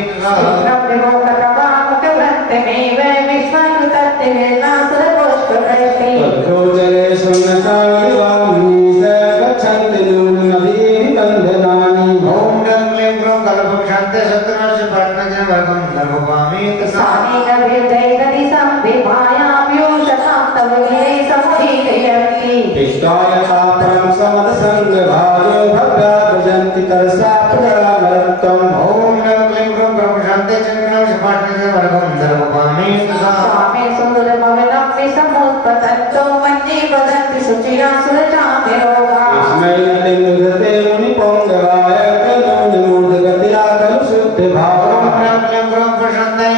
विभोकतवामुखवृत्तमेव विश्वानुतत्तिवेदासुरपुष्पवृष्टि तद्गोचरे शून्यतामिवामनीष गच्छन्ति नूनमदीनि बन्धनानि। ओम ह्रीं क्लीं क्रों काल सर्प शांते सत्यनारायण पाठा चिन्नमा अर्घं दर्पयामि। सानेकभिर्दैगति संविभायाम्यूषतां तव गिरे समुदीरयन्ति इष्टायता परं समदसङ्गभाजो भव्या भजन्ति तरसा प्रजामरत्वम्। ओम ह्रीं क्लीं क्रों काल सर्प शांते चन्द्रनारायण पाठा चिन्नमा अर्घं दर्पयामि। स्वामे सुन्दरमवनं विसमुत्पतन्तो मन्ये वदन्ति शुचिरासुरचाम्यरोगा स्मै नलिन्दुधते मुनिपोङ्गवाय तनूनमूर्धगतिरा खलु शुद्धिभावः। ओम ह्रीं क्लीं क्रों काल शांते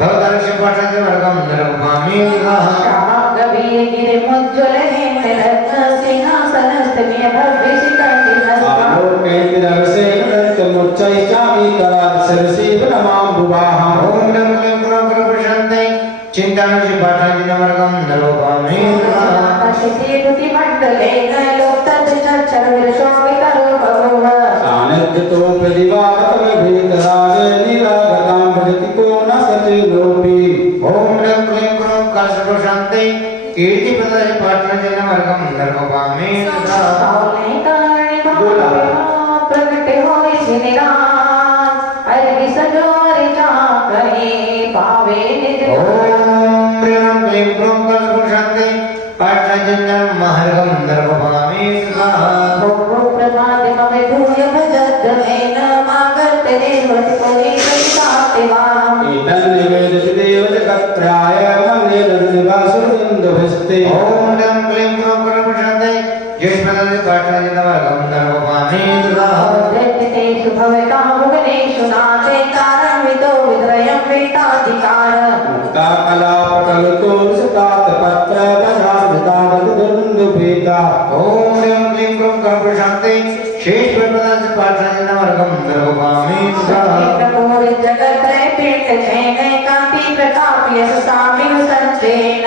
भवदर्शि पाठा चिन्नमा अर्घं दर्पयामि। श्यामगवीगिरिमुज्ज्वलहेन्द्ररत्न सिंहासनस्थनीय भव्यशिखण्डिनस्ता आलोकेन्द्रविषेकमुच्चैश्चामी करात्सरसीवनमाम्बुवाहम्। ओम ह्रीं क्लीं क्रों काल सर्प शांते चिन्तामणि पाठा चिन्नमा अर्घं दर्पयामि। पश्यतीरुतिमण्डलेन लोकतच्चरविरशोभितरो बभूव सान्निध्यतोऽप्यदिवातमभीतराजे निरागतां भजति को न सचिलोऽपि। ओम ह्रीं क्लीं शांति कीर्ति प्रदाय पाटन जन मार्गम नरकोपामे सदा सावले कारण प्रगटे होए जिनेरान अरबी सजोरे जाकरे पावे निज ओम प्रेम क्लीं क्रों कल्प शांति पाटन जन मार्गम नरकोपामे सदा ओम प्रभात ममे भूय भजत मेन मागत देवत कोई कविताते वाम एतन् निवेदित देव जगत्त्राय मन्ये दर्निवासुरविन्दभस्ते ओम डम क्लीं क्रों कल्प शांति जिस प्रदाय पाटन जन मार्गम नरकोपामे सदा रजते शुभवता भुवनेषु नाथे तारण्वितो विद्रयं वेताधिकार मुक्ता कलापटलतो सतातपत्र दशार्धतादुर्दुर्भेदा ओम डम क्लीं क्रों कल्प शांति शेष प्रदाय पाटन जन मार्गम नरकोपामे सदा प्रभुर जगत्रय पीठ सेने कांति प्रताप यश सामिव संचेन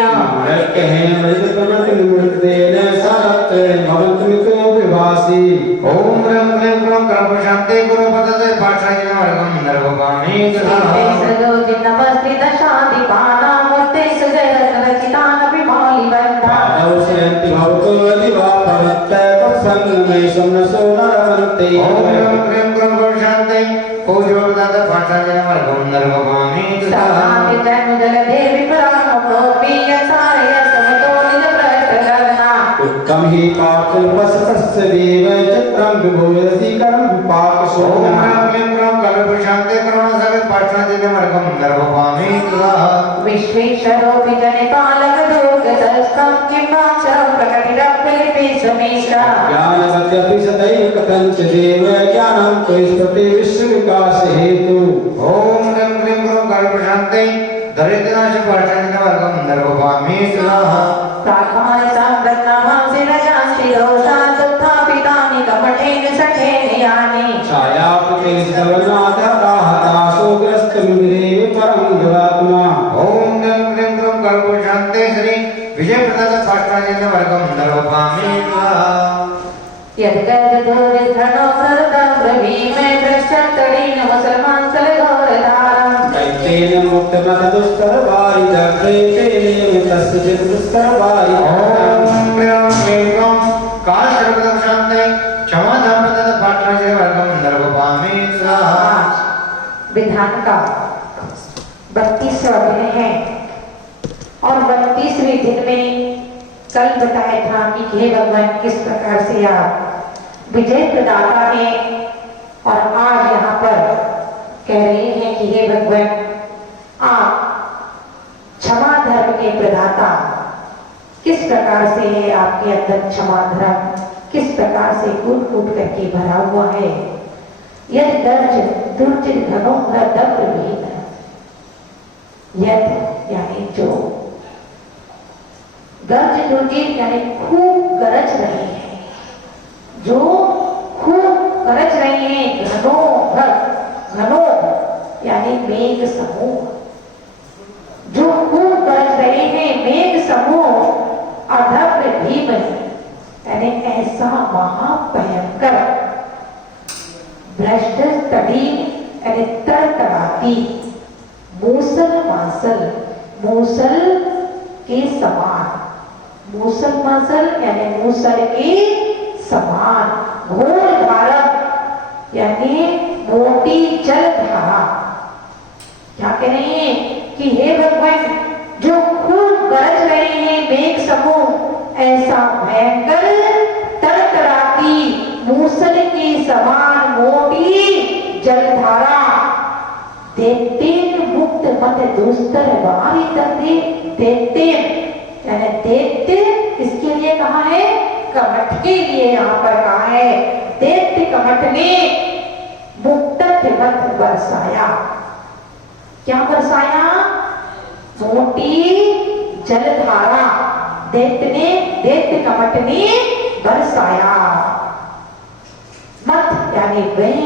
कहे मृत प्रमट निवृत्तेन सारत्रेण भवन्तमिको विभासी ओम रं क्लीं क्रों कल्प शांति गुरु पदते पाटन जन मार्गम नरकोपामे सदा सजो नमस्ते दशाधिपाना मूर्ते सुजय रचितान विमाली बंधा पादौ भवतो अधिवा पवित्र तत्संगमे समनसो नरवन्ते ओम रं क्लीं क्रों कल्प शांति पूज्य पदते पाटन जन मार्गम नरकोपामे सदा सामान्य जन्म जल देवी पराम प्रोपी यसाय समतो निज प्रकटना उत्तम ही पार्थिवस्य देव चित्रं विभूयसी कर्म विपाक ओम शोभना रं क्लीं क्रों कल्प शांति करुणा सहित पाटन जन मार्गम नरकोपामे सदा विश्वेश्वरो विजने पालक दुर्ग दस्कं किंवाचरं प्रकटिरप्यलिपि समेशा ज्ञानवत्यपि सदैव कथञ्च देव ज्ञानं त्वयि विश्व विकास हेतु ओम रं क्लीं क्रों कल्प शांति दरिद्रनाश पाटन जन मार्गम नरकोपामे सदा प्रार्थनाय संगतनामं सिरजां शिरोषा दुःखा पितानि कपटेन सठेन यानि छाया प्रतिस्तवनादाहतासो ग्रस्त मिलेव परम दुरात्मा ओम रं क्लीं क्रों कल्प शांति श्री विजय प्रदाय पाटन जन मार्गम नरकोपामे सदा यद्गर्भधूरि धनो कृतं ब्रवीमे भ्रष्टतडीन मुसलमान सलघोरधारम् दैत्येन मुक्तमथ दुष्करवारि दग्धैतेन तस्य चित् दुष्करवारि ओम रं क्लीं क्रों काल सर्वदा शांति क्षमा धाम प्रदाय पाटन जन मार्गम नरकोपामे सदा विधान का 32वां दिन है और 32वें दिन में कल बताया था कि हे भगवान किस प्रकार से आप विजय प्रदाता हैं और आज यहाँ पर कह रहे हैं कि हे भगवान आप क्षमा धर्म के प्रदाता किस प्रकार से है आपके अंदर क्षमा धर्म किस प्रकार से कूट कूट करके भरा हुआ है यद दर्ज दुर्जित घनों दब्र भी यद यानी जो गर्ज दुर्जित यानी खूब गरज रहे हैं जो खूब गरज रहे हैं घनों यानी मेघ समूह जो खूब गरज रहे हैं मेघ समूह अधर्म भीम यानी ऐसा महाभयंकर भ्रष्ट तड़ी यानी तड़तड़ाती मूसल मासल मूसल के समान मूसल मासल यानी मूसल के समान घोर धारा यानी मोटी जल धारा क्या कह रहे हैं कि हे भगवान जो खूब गरज रहे हैं मेघ समूह ऐसा भयंकर तड़तड़ाती मूसल के समान मोटी जलधारा देखते मुक्त मत दुस्तर बारी दे देखते यानी देखते किसके लिए कहा है कमठ के लिए यहाँ पर कहा है देखते कमठ ने मुक्त मत बरसाया क्या बरसाया मोटी जलधारा दैत्य कमठ ने बरसाया मत यानी वह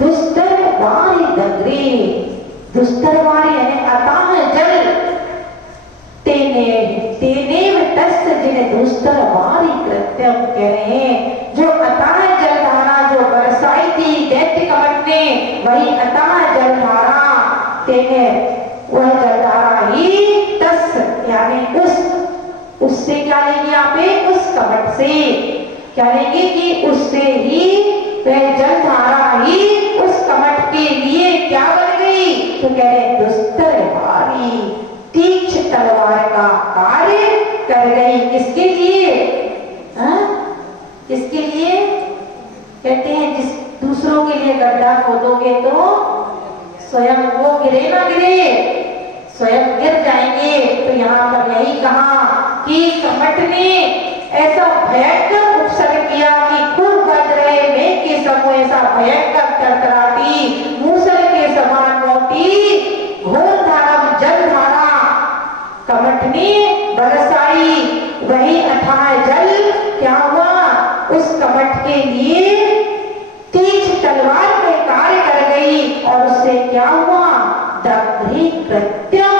दुस्तर वारी दगरे दुस्तर वारी यानी अताह जल तेने तस् जिन्हें दुस्तर वारी कृत्यम कह रहे हैं जो अताह जलधारा जो बरसाई थी दैत्य कमठ ने वही अताह जलधारा तेने वह जलधारा ही तस् यानी उस से, कहेंगे कि उससे ही वह जलधारा ही उस कमठ के लिए क्या बन गई, तो कह रहे दुस्तर भारी तीक्ष्ण तलवार का कार्य कर गई। किसके लिए? किसके लिए? कहते हैं जिस दूसरों के लिए गड्ढा खोदोगे तो स्वयं वो गिरे ना गिरे, स्वयं गिर जाएंगे। तो यहाँ पर यही कहा कि कमठ ने ऐसा भयंकर उपसर्ग किया कि खूब बज रहे मेघ के समूह ऐसा भयंकर तरतराती मूसल के समान मोटी घोर धारा जल धारा कमठ ने बरसाई। वही अथाह जल क्या हुआ, उस कमठ के लिए तीक्ष्ण तलवार में कार्य कर गई और उससे क्या हुआ, दग्धि कृत्यम,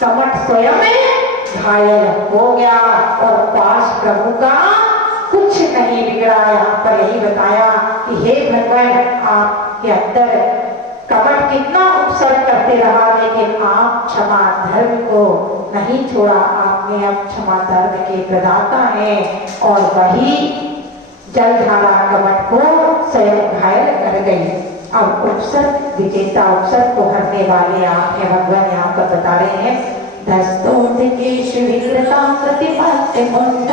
कमठ स्वयं घायल हो गया और पास प्रभु का कुछ नहीं बिगड़ा। यहाँ पर यही बताया कि हे भगवान आपके अंदर कपट कितना उपसर्ग करते रहा, लेकिन आप क्षमा धर्म को नहीं छोड़ा। आपने अब क्षमा धर्म के प्रदाता हैं और वही जलधारा कपट को स्वयं घायल कर गई। अब उपसर्ग विजेता, उपसर्ग को हरने वाले आप हैं। भगवान यहाँ पर बता रहे हैं धस्तोत्केश विकृता प्रतिपत्ति मुंड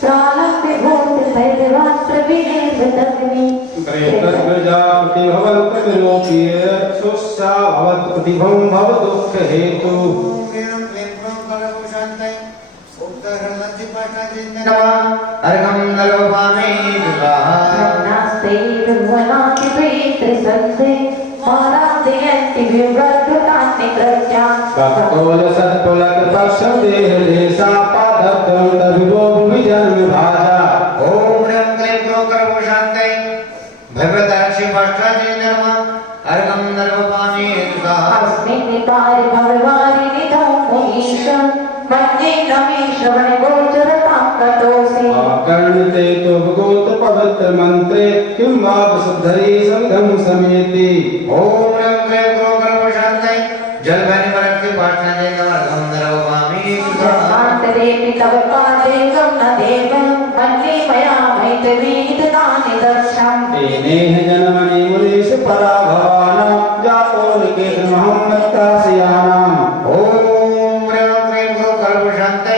प्राणं विभूत भैरवास्त्र विनिर्वृतग्नि प्रजापति भवन्त विलोकीय सुस्सा भवत् प्रतिभं भव दुःख हेतु। अर्घं नरवपामे कपोल सत्पुलक पक्षं देहलेशा पादत्वं तविभो भुवि जन्म भाजा। ओम ह्रीं क्लीं क्रों करवो शान्ते भगवताक्षि पाष्टाजे नमः अर्घं नरवपामे अस्मिन् पारि भगवानि निधौ मुनीश मन्ये नमे श्रवण गोचरतां कटोषि। कर्णते तो भगवत पवित्र मंत्रे किं वा सुधरी संगम समेति। ओम ह्रीं क्लीं क्रों करवो शान्ते जल भनि वरक्ति पाष्टाजे नमः अर्घं नरवपामे जन्मान्तरे तव पादेकं न देवं मन्ये मया मैत्रीदानि दर्शम्। तेनेह जन्मनि मुनीश पराभवानां जातो निकेतनमहं मत्तास्यानाम्। ओम ह्रीं क्लीं क्रों करवो शान्ते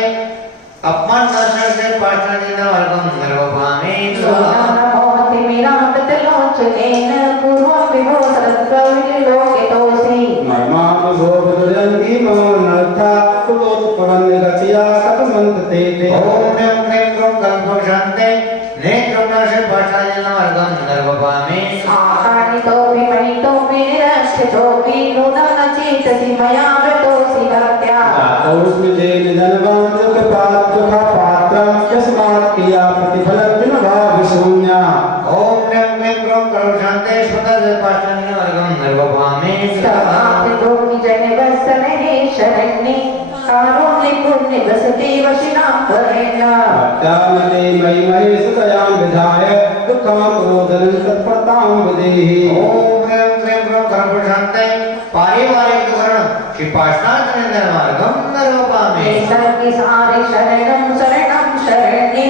अपमान दर्शन से पाष्टाजे नमः अर्घं नरवपामे सोनानमोहति मीरामृतलोचनेन पूर्वं विभो सर्वविलोकितोऽसि। मर्मानुशोभजयन्ती मौनर्था कुलोत्पवनगत्या कथमन्त ते। ओम ह्रीं क्लीं क्रों करवो शान्ते नेत्रं से पाष्टाजे नमः अर्घं नरवपामे आकानितोऽपि मणितोऽपि निरक्षितोऽपि नूनं चेतसि मया व्रतोऽसि भक्त्या। जातोऽस्मि जेन जन्मान् दुःखपात्रं यस्मात् क्रिया प्रतिफलं न भाविशून्या। ओम ह्रीं क्लीं क्रों करवो शान्ते स्वतः पाष्टाजे नमः अर्घं नरवपामे समाप्तोऽपि जनवत्समहे शरण्ये कारुण्ये पुण्ये वसते वशिनां परेण। भक्त्यामते मयि महेश दयां विधाय दुःखं क्रोधनं तत्परतां वदेहि। ओम ह्रीं क्लीं क्रों करवो शान्ते पारिवारिक दुःखहरणं श्री पाष्टाजे नमः अर्घं नरवपामे सर्गिसारि शरणं शरणं शरण्ये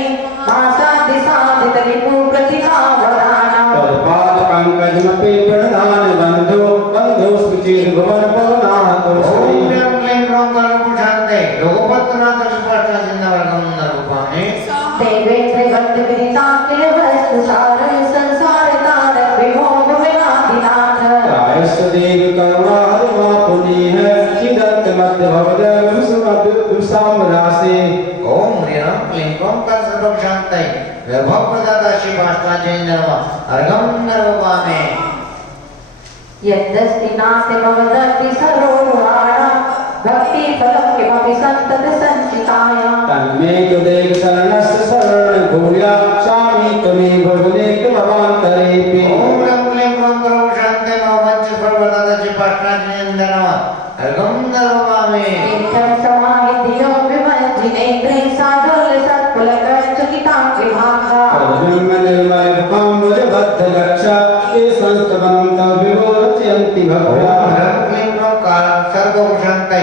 मासादिसादितरिपु प्रतिभावराणाम्। तत्पाद पंकजमपि प्रणदान बंधो बंधोस्मि चिरभुवन पवनातोऽस्मि। ओम ह्रीं क्लीं क्रों करवो शान्ते लोकपत्रनाथ श्री पाष्टाजे नमः अर्घं नरवपामे देवेन्द्र बंद विदिता किल वस्तु सार संसार तारक विभो भुवनाधिनाथ। प्रायश्च देव करुणा हरिमा पुनीः श्रीदत्त मध्य भवद विषामरासे। ओम ह्रीं क्लीं क्रों करवो शान्ते वैभव प्रदाता श्री पाष्टाजे नमः अर्घं नरवपामे यद्दस्ति नास्ति भवदपि सर्वोवाणं भक्ति फलं किमपि सन्तत संचिताय। तन्मे तुदेव शरणस्य शरण भूया स्वामी त्वमेव भवनेक भवान्तरेऽपि। ओम ह्रीं क्लीं क्रों करवो शान्ते भववंश प्रदाता श्री पाष्टाजे नमः अर्घं नरवपामे नित्यं समाहितो विमज्जिने ग्रह साधुल सत्कुलकर्चकितां विभागा। ब्रह्म निर्मल काम्बुज बद्ध लक्षा ये संस्तवन्त विभो रचयन्ति भव्या। ओम ह्रीं क्लीं क्रों सर्वो शान्ते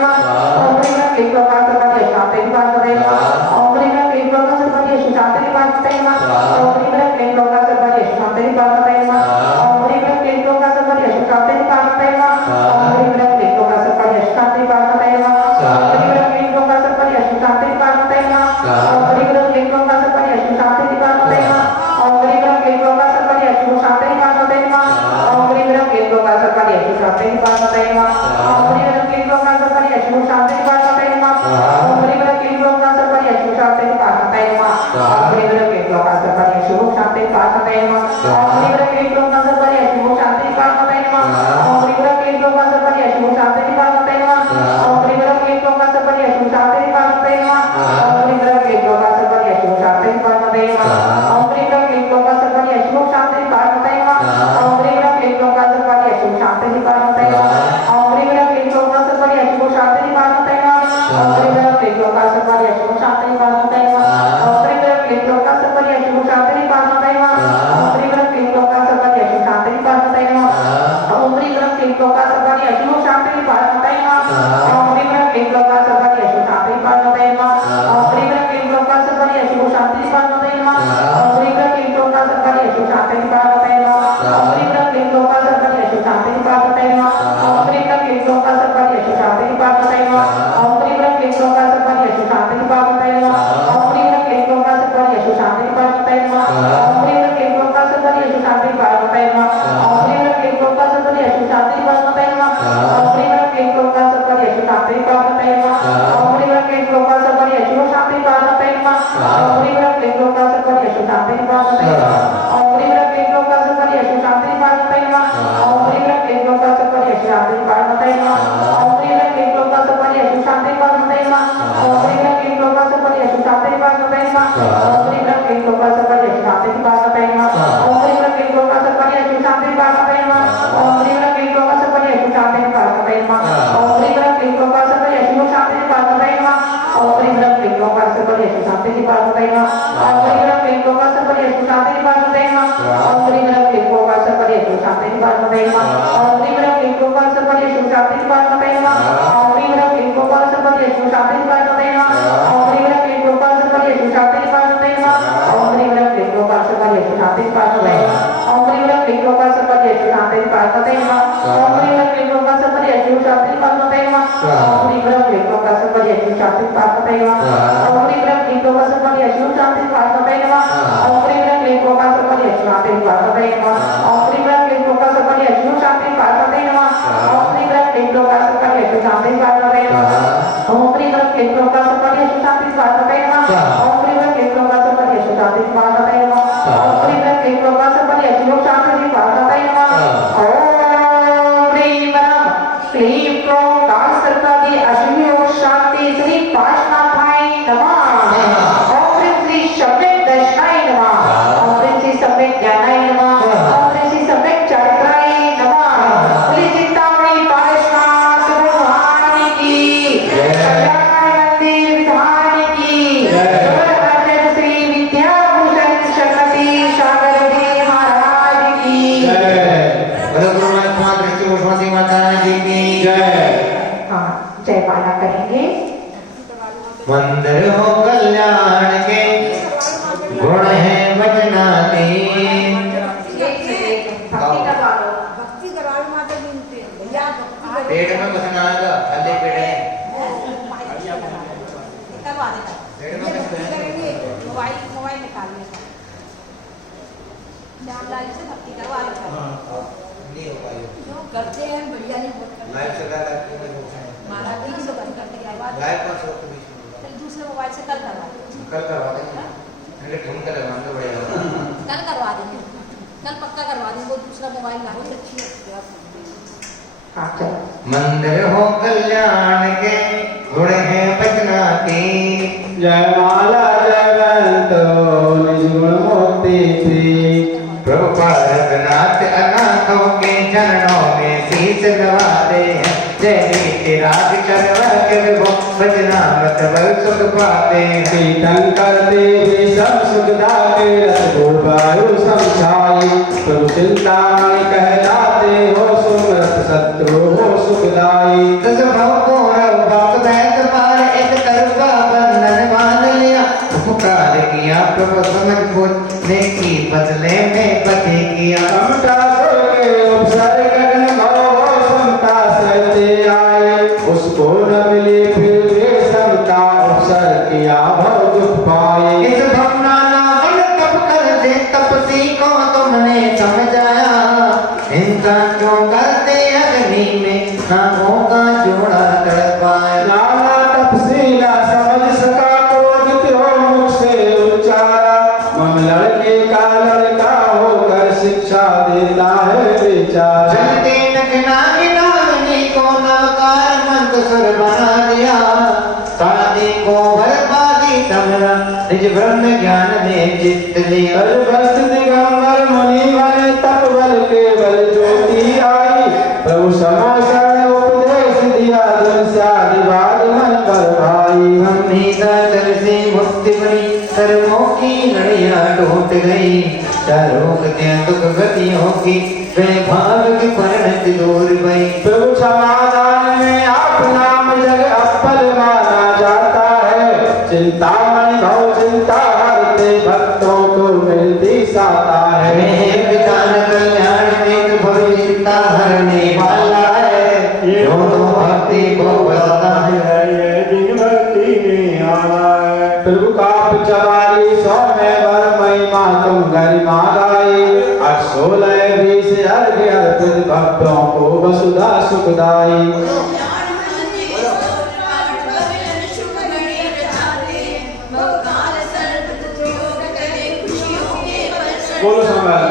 ओम ह्रीं ह्रीं क्लीं लोकासुपरि यशु शांति निपातये नमः ओम ह्रीं ह्रीं क्लीं लोकासुपरि यशु शांति निपातये नमः ओम ह्रीं ह्रीं क्लीं लोकासुपरि यशु शांति निपातये नमः ओम ह्रीं ह्रीं क्लीं लोकासुपरि यशु शांति निपातये नमः ओम ह्रीं ह्रीं क्लीं लोकासुपरि यशु शांति निपातये नमः ओम ह्रीं ह्रीं क्लीं लोकासुपरि यशु शांति निपातये नमः ओम ह्रीं ह्रीं क्लीं लोकासुपरि यशु शांति निपातये नमः ओम ह्रीं ह्रीं क्लीं लोकासुपरि यशु शांति निपातये नमः ओम ह्रीं ह्रीं क्लीं लोकासुपरि यशु शांति निपातये नमः ओम ह्रीं ह्रीं क्लीं लोकासुपरि यशु शांति निपातये नमः ओम ह्रीं ह्रीं क्लीं लोकासुपरि यशु शांति निपातये नमः ओम ह्रीं ह्रीं क्लीं लोकासुपरि यशु शांति निपातये नमः ओम ह्रीं ह्रीं क्लीं लोकासुपरि यशु शांति निपातये नमः ओम ह्रीं ह्रीं क्लीं लोकासुपरि यशु शांति निपातये नमः ओम ह्रीं ह्रीं क्लीं लोकासुपरि यशु शांति निपातये नमः ओम ह्रीं ह्रीं क्लीं लोकासुपरि यशु शांति निपातये नमः ओम ह्रीं ह्रीं क्लीं लोकासुपरि यशु शांति निपातये नमः ओम ह्रीं ह्रीं क्लीं लोकासुपरि यशु शांति निपातये नमः ओम ह्रीं ह्रीं क्लीं लोकासुपरि यशु शांति निपातये नमः ओम ह्रीं ह्रीं क्लीं लोकासुपरि यशु शांति निपातये नमः ओम ह्रीं ह्रीं क्लीं लोकासुपरि यशु शांति निपातये नमः ओम ह्रीं ह्रीं क्लीं लोकासुपरि यशु शांति निपातये नमः ओम ह्रीं ह्रीं क्लीं लोकासुपरि यशु शांति निपातये नमः ओम ह्रीं ह्रीं क्लीं लोकासुपरि यशु शांति निपातये नमः ओम ह्रीं ह्रीं क्लीं लोकासुपरि यशु शांति निपातये नमः ओम ह्रीं ह्रीं क्लीं लोकासुपरि यशु शांति निपातये नमः ओम ह्रीं क्लीं लोकासुपरि यशु शांति श्री पार्श्वनाथाय नमः ओम ह्रीं श्री सम्यक् दर्शनाय नमः ओम ह्रीं श्री सम्यक् ज्ञानाय नमः ओम ह्रीं श्री सम्यक् चरित्राय नमः श्री चिंतामणि पार्श्वनाथ भगवान की कल्याण मंदिर विधान की आचार्य श्री विद्याभूषण सरस्वती सागर जी महाराज की बोलो गुरु महात्मा कृष्ण गोस्वामी माता जी की जय। हाँ जयमाला करेंगे। मंदिर हो कल्याण के गुण है वचनाती भक्ति करवाओ माता जी उनसे भैया भक्ति पेट में कुछ ना आएगा खाली पेट है करवा देता पेट में कुछ है करेंगे मोबाइल निकालिए श्यामलाल से भक्ति करवा लेता नहीं हो पाएगा जो करते हैं भैया ने बहुत करते लाइव चल रहा है महाराज जी से बंद करते करवा लाइव पर शो के बीच में चल दूसरे मोबाइल से कल करवा कल करवा देंगे अरे ठुमका लगाना पड़ेगा कल करवा देंगे कल पक्का करवा देंगे वो दूसरा मोबाइल ला बहुत अच्छी है हाँ चलो मंदिर हो कल्याण के गुण है बचनाती जयमाला जयवंत निज गुण मुक्ति थी प्रभु पारनाथ अनाथों के चरणों में शीश नवाते हैं जय राग चरवर के विभो भजनामृत बल सुख पाते हैं कीर्तन करते हुए सब सुखदाते रस वायु समझाई प्रभु चिंतामणि कहलाते हो सुमरत शत्रु हो सुखदाई दस भव को रव भक्त बैठ पार एक तरफा बंधन बांध लिया पुकार किया प्रभु समझ पूछने की बदले में पति किया समता सोगे उपसर गगन भव समता सहते आए उसको न मिली फिर वे समता उपसर किया भव दुख पाए इस भवनाना बल तप कर दे तपसी को तुमने समझाया हिंसा क्यों करते अग्नि में नामों का जोड़ा तड़पाया नाना तपसीला समझ सका क्रोधित हो मुख से उच्चारा मम लड़के का लड़का होकर शिक्षा देता है बेचारा जलते नगनागिनी को नवकार मंत्र सुर बना दिया शादी को बर्बादी तमरा निज ब्रह्म ज्ञान में चित्त लिया बस्त दिगंबर मुनि बने तप बल के बल ज्योति आई प्रभु समाशरण उपदेश दिया दुर्शादिवाद मन पर भाई हम नीता चल से मुक्ति बनी कर्मों की लड़ियां टूट गई चारों गतियां दुख गतियों की वे भाग की परिणत दूर गई प्रभु समाधान में आप नाम जग अप्पल माना जाता है चिंतामणि भव चिंता हरते भक्तों को मिलती साता है मैं विधान कल्याण में भविष्य चिंता हरने वाला है ये दोनों भक्ति को बताता है ये दिन भक्ति में आना है प्रभु का 44 में वर महिमा तुम गरिमा गाई 16-20 अर्घ्य अर्पित भक्तों को वसुधा सुखदाई शुभ घड़ी रचाते बोलो संभाल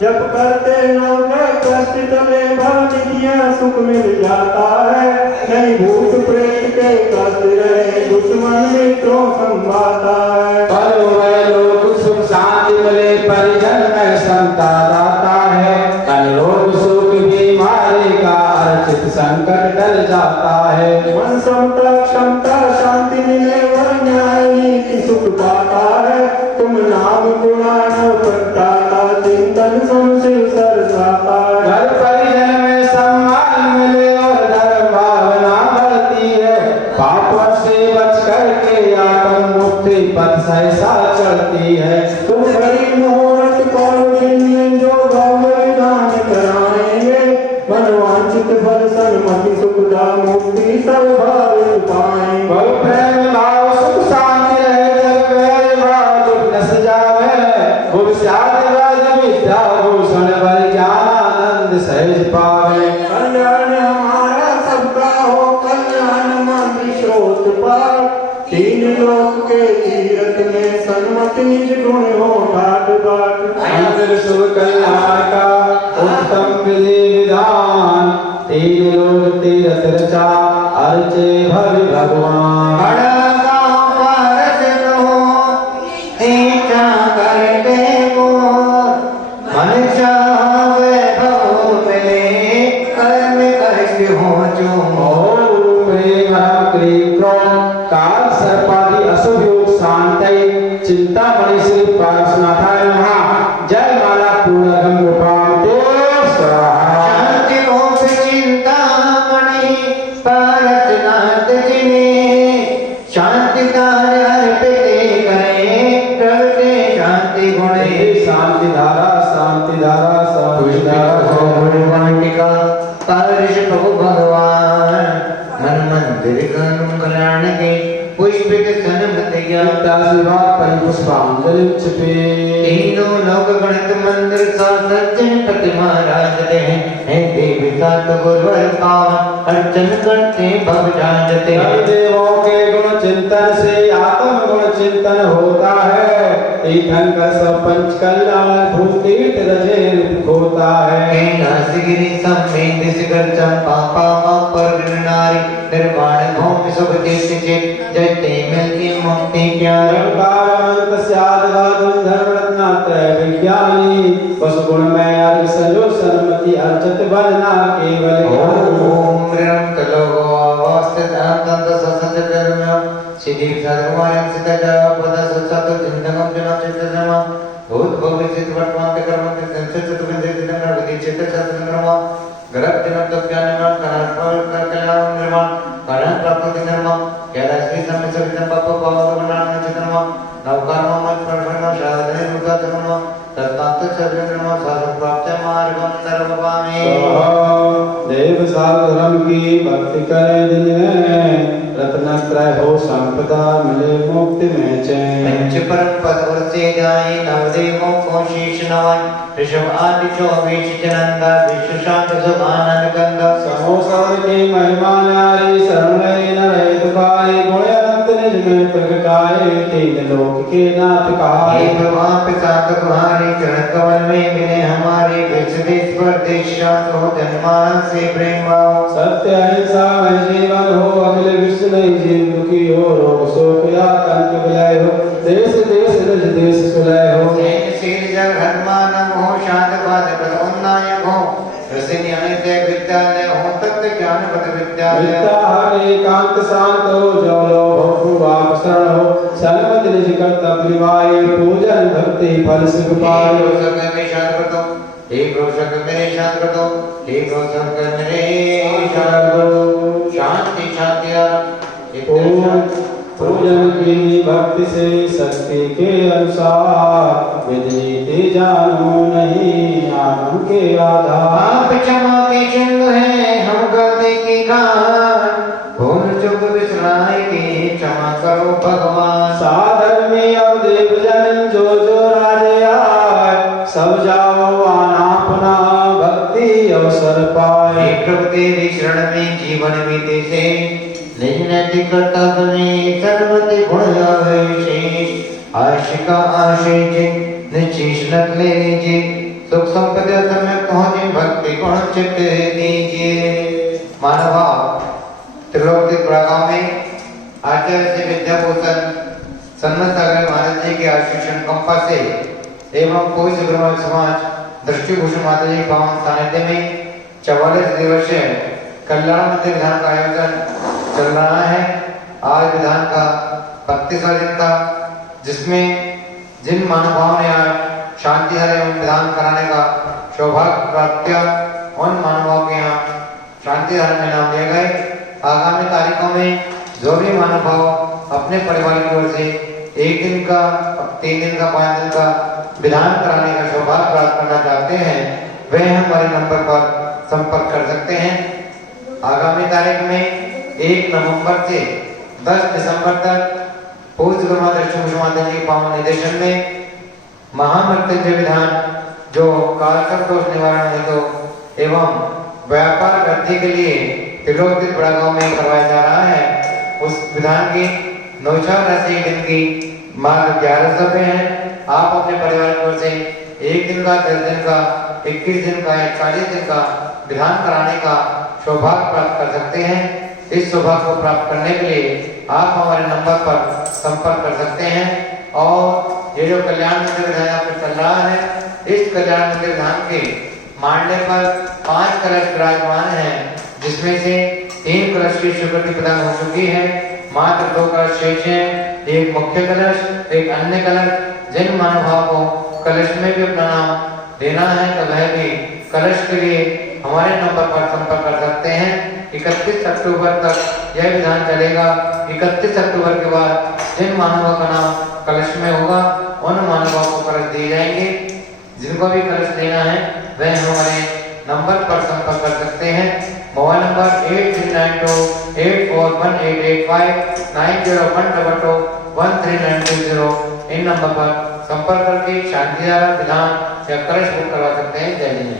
जब करते नवग्रह कष्ट तले भव निधिया सुख मिल जाता है। नहीं भूत प्रेत के कष्ट रहे दुश्मन मित्रों संभाता है। परो वह लोक सुख शांति मिले परिजन में समता दाता है। तन रोग सुख बीमारी का अर्चित संकट टल जाता है। मन समता क्षमता शांति मिले वह न्याय नीति सुख पाता है। तुम नाम गुणान प्रगटाता चिंतन संशिव सरसाता है। घर परिजन में सम्मान मिले और धर्म भावना बढ़ती है। पापों से बच करके आत्म मुक्ति पथ सहसा चढ़ती है। तुम बड़ी मुहूर्त कौन दिन जो भाव विधान कराएंगे। मनवांचित फल सन्मति सुखदा मुक्ति सब भाव पाएंगे। बहु प्रेम भाव सुख शांति रहे जग वैर भाव दुख नस जावे। खूब साध राज विद्या भूषण वर ज्ञान आनंद सहज पावे। कल्याण हमारा सबका हो कल्याण मंत्र स्रोत पार। तीन लोक के तीरथ में सन्मति निज गुण हो ठाट बाट। मंदिर शुभ कल्याण का उत्तम विधि विधान। तीन लोक तीरथ रचा अर्चे भवि भगवान। बड़ा गाँव पारस लो ईटा करते को मन चाह वैभव मिले कर्म कष्ट हो जो। ओम ह्रीं क्लीं क्रों काल सर्पादि अशुभ योग शांतये चिंतामणि श्री पार्श्वनाथाय नमः। जय माला पूर्णगम रूपां ते स्वाहा। शांति ओम चिंतामणि पारसनाथ जी ने शांति कार्य अर्पित करे प्रगटे शांति गुणे। शांति धारा शांति धारा शांति धारा। वाटिका पारिश प्रभु भगवान मन मंदिर गण कल्याण के पुष्पित सन्मति आशीर्वाद परिपुष्पांजलि क्षिपे। तीनों लोक गणित मंदिर सा सज्जन प्रतिमा राजते हैं देवी सात गुरुवर पावन अर्चन करते भव जानते। देवों के गुण चिंतन से आत्म गुण चिंतन होता है। तीर्थंकर सब पंच कल्याण भूतीर्थ रजे होता है। कैलासगिरि समेत शिखर चंपा पामा पर नारी निर्वाण भूमि सुख तीर्थ चित जयते मिलती मुक्ति प्यार। विज्ञानी पशु गुण में अर्घ सजो सन्मति अर्चित बलना केवल। ओम ह्रीं कलो अवस्थित अनंत ससत कर्म सिद्धि सर्वमायं सिद्धजा पद सत्सत चिंतनम जन चित्तजम भूत भविष्य वर्तमान कर्म के संचित विदित निर्माण विधि चित्त सत निर्माण ग्रह जन्म तज्ञान निर्माण करण कल्याण निर्माण करण प्राप्ति निर्माण कैलाश समय सवितम पाप पाप निर्माण चित्तम नवकर्म मत प्रभव शादने मुक्त निर्माण तत्त सर्व निर्माण साधन प्राप्त मार्गम धर्म पामे। देव साधर्म की भक्ति करे दिन में रत्नत्रय हो संपदा मिले मुक्ति में चैन। पंच परम पद वर्षे जाए नवदेवों को शीश नवाय ऋषभ आदि 24 चनंदा विश्व शांत सुख आनंद कंदा। समोसार की महिमा न्यारी शरण न रहे दुखाए गुण अनंत निज में प्रगटाए तीन लोक के नाथ कहाए। आप सात तुम्हारे चरण कमल में मिले हमारे देश देश परदेश शांत हो जन्मान से प्रेम भाव। सत्य अहिंसा में जीवन हो अखिल विश्व में जीव दुखी हो रोग शोक या कंक विलय हो देश देश निज देश सुलय हो। शील जग हनुमान हो शांत पाद पद उन्नायक हो रसिनी अनित विद्यालय हो तत्व ज्ञान पद विद्यालय। विद्या हरे कांत शांत हो जो लो भव आप शरण हो सन्मति निज कर्तव्य निभाए पूजन भक्ति फल सुख पाए। मेरे शांत कर दो हे प्रोषक मेरे शांत कर दो हे प्रोषक मेरे शांत कर दो शांति शांति। ओम पूजन की भक्ति से शक्ति के अनुसार विधि नीति जानो नहीं आगम के आधार। आप क्षमा के सिंधु हैं हम गलती की खान भूल चूक विसराय की क्षमा करो भगवान। साधर्मी और देव जन जो जो राजे आए सब जाओ आना अपना भक्ति अवसर पाए। प्रभु तेरी शरण में जीवन बीते से निज नैतिक कर्तव्य में सर्वति गुण आवेश आशिका आशीष निश्चिंत ले लीजिए। सुख संपदा सम्यक पहुँचे भक्ति गुण चित्त दीजिए। मानव भाव त्रिलोक प्रगाव में आचार्य से विद्याभूषण सन्मत सागर महाराज जी के आशीर्षण कंपा से एवं कोई सुब्रमण्य समाज दृष्टिभूषण माता जी पावन सानिध्य में 44 दिवसीय कल्याण मंदिर विधान का आयोजन चल रहा है। आज विधान का 32वां दिन था, जिसमें जिन महानुभावों ने आज शांति हर एवं विधान कराने का सौभाग्य प्राप्त किया, उन महानुभावों के यहाँ शांति हर में नाम दिए गए। आगामी तारीखों में जो भी महानुभाव अपने परिवार की ओर से 1 दिन का, 3 दिन का, 5 दिन का विधान कराने का सौभाग्य प्राप्त करना चाहते हैं, वे हमारे नंबर पर संपर्क कर सकते हैं। आगामी तारीख में 1 नवंबर से 10 दिसंबर तक पूज्य गुरु माता दृष्टिभूषण जी पावन निर्देशन में महामृत्युंजय विधान जो कालसर्प दोष निवारण हेतु एवं व्यापार वृद्धि के लिए त्रिलोक बड़ा गांव में करवाया जा रहा है। उस विधान की नौछावर राशि दिन की मार्ग 1100 रुपये है। आप अपने परिवार की ओर से 1 दिन का, 10 दिन का, 21 दिन का या 40 दिन का विधान कराने का सौभाग्य प्राप्त कर सकते हैं। इस सौभाग्य को प्राप्त करने के लिए आप हमारे नंबर पर संपर्क कर सकते हैं। और ये जो कल्याण मंदिर विधान यहाँ पर चल रहा है, इस कल्याण मंदिर विधान के मांडले पर 5 कलश विराजमान हैं, जिसमें से 3 कलश की स्वीकृति प्रदान हो चुकी है। मात्र 2 कलश शेष हैं, एक मुख्य कलश, एक अन्य कलश। जिन महानुभाव को कलश में भी अपना नाम देना है तो वह भी कलश के लिए हमारे नंबर पर संपर्क कर सकते हैं। 31 अक्टूबर तक यह विधान चलेगा। 31 अक्टूबर के बाद जिन महानुभाव का नाम कलश में होगा, उन महानुभाव को कलश दिए जाएंगे। जिनको भी कलश देना है वह हमारे नंबर पर संपर्क कर सकते हैं। Mobile number 8392841885 9012213920। इन नंबर पर संपर्क करके शांति विधान या कलश बुक करवा सकते हैं। जय हिंद।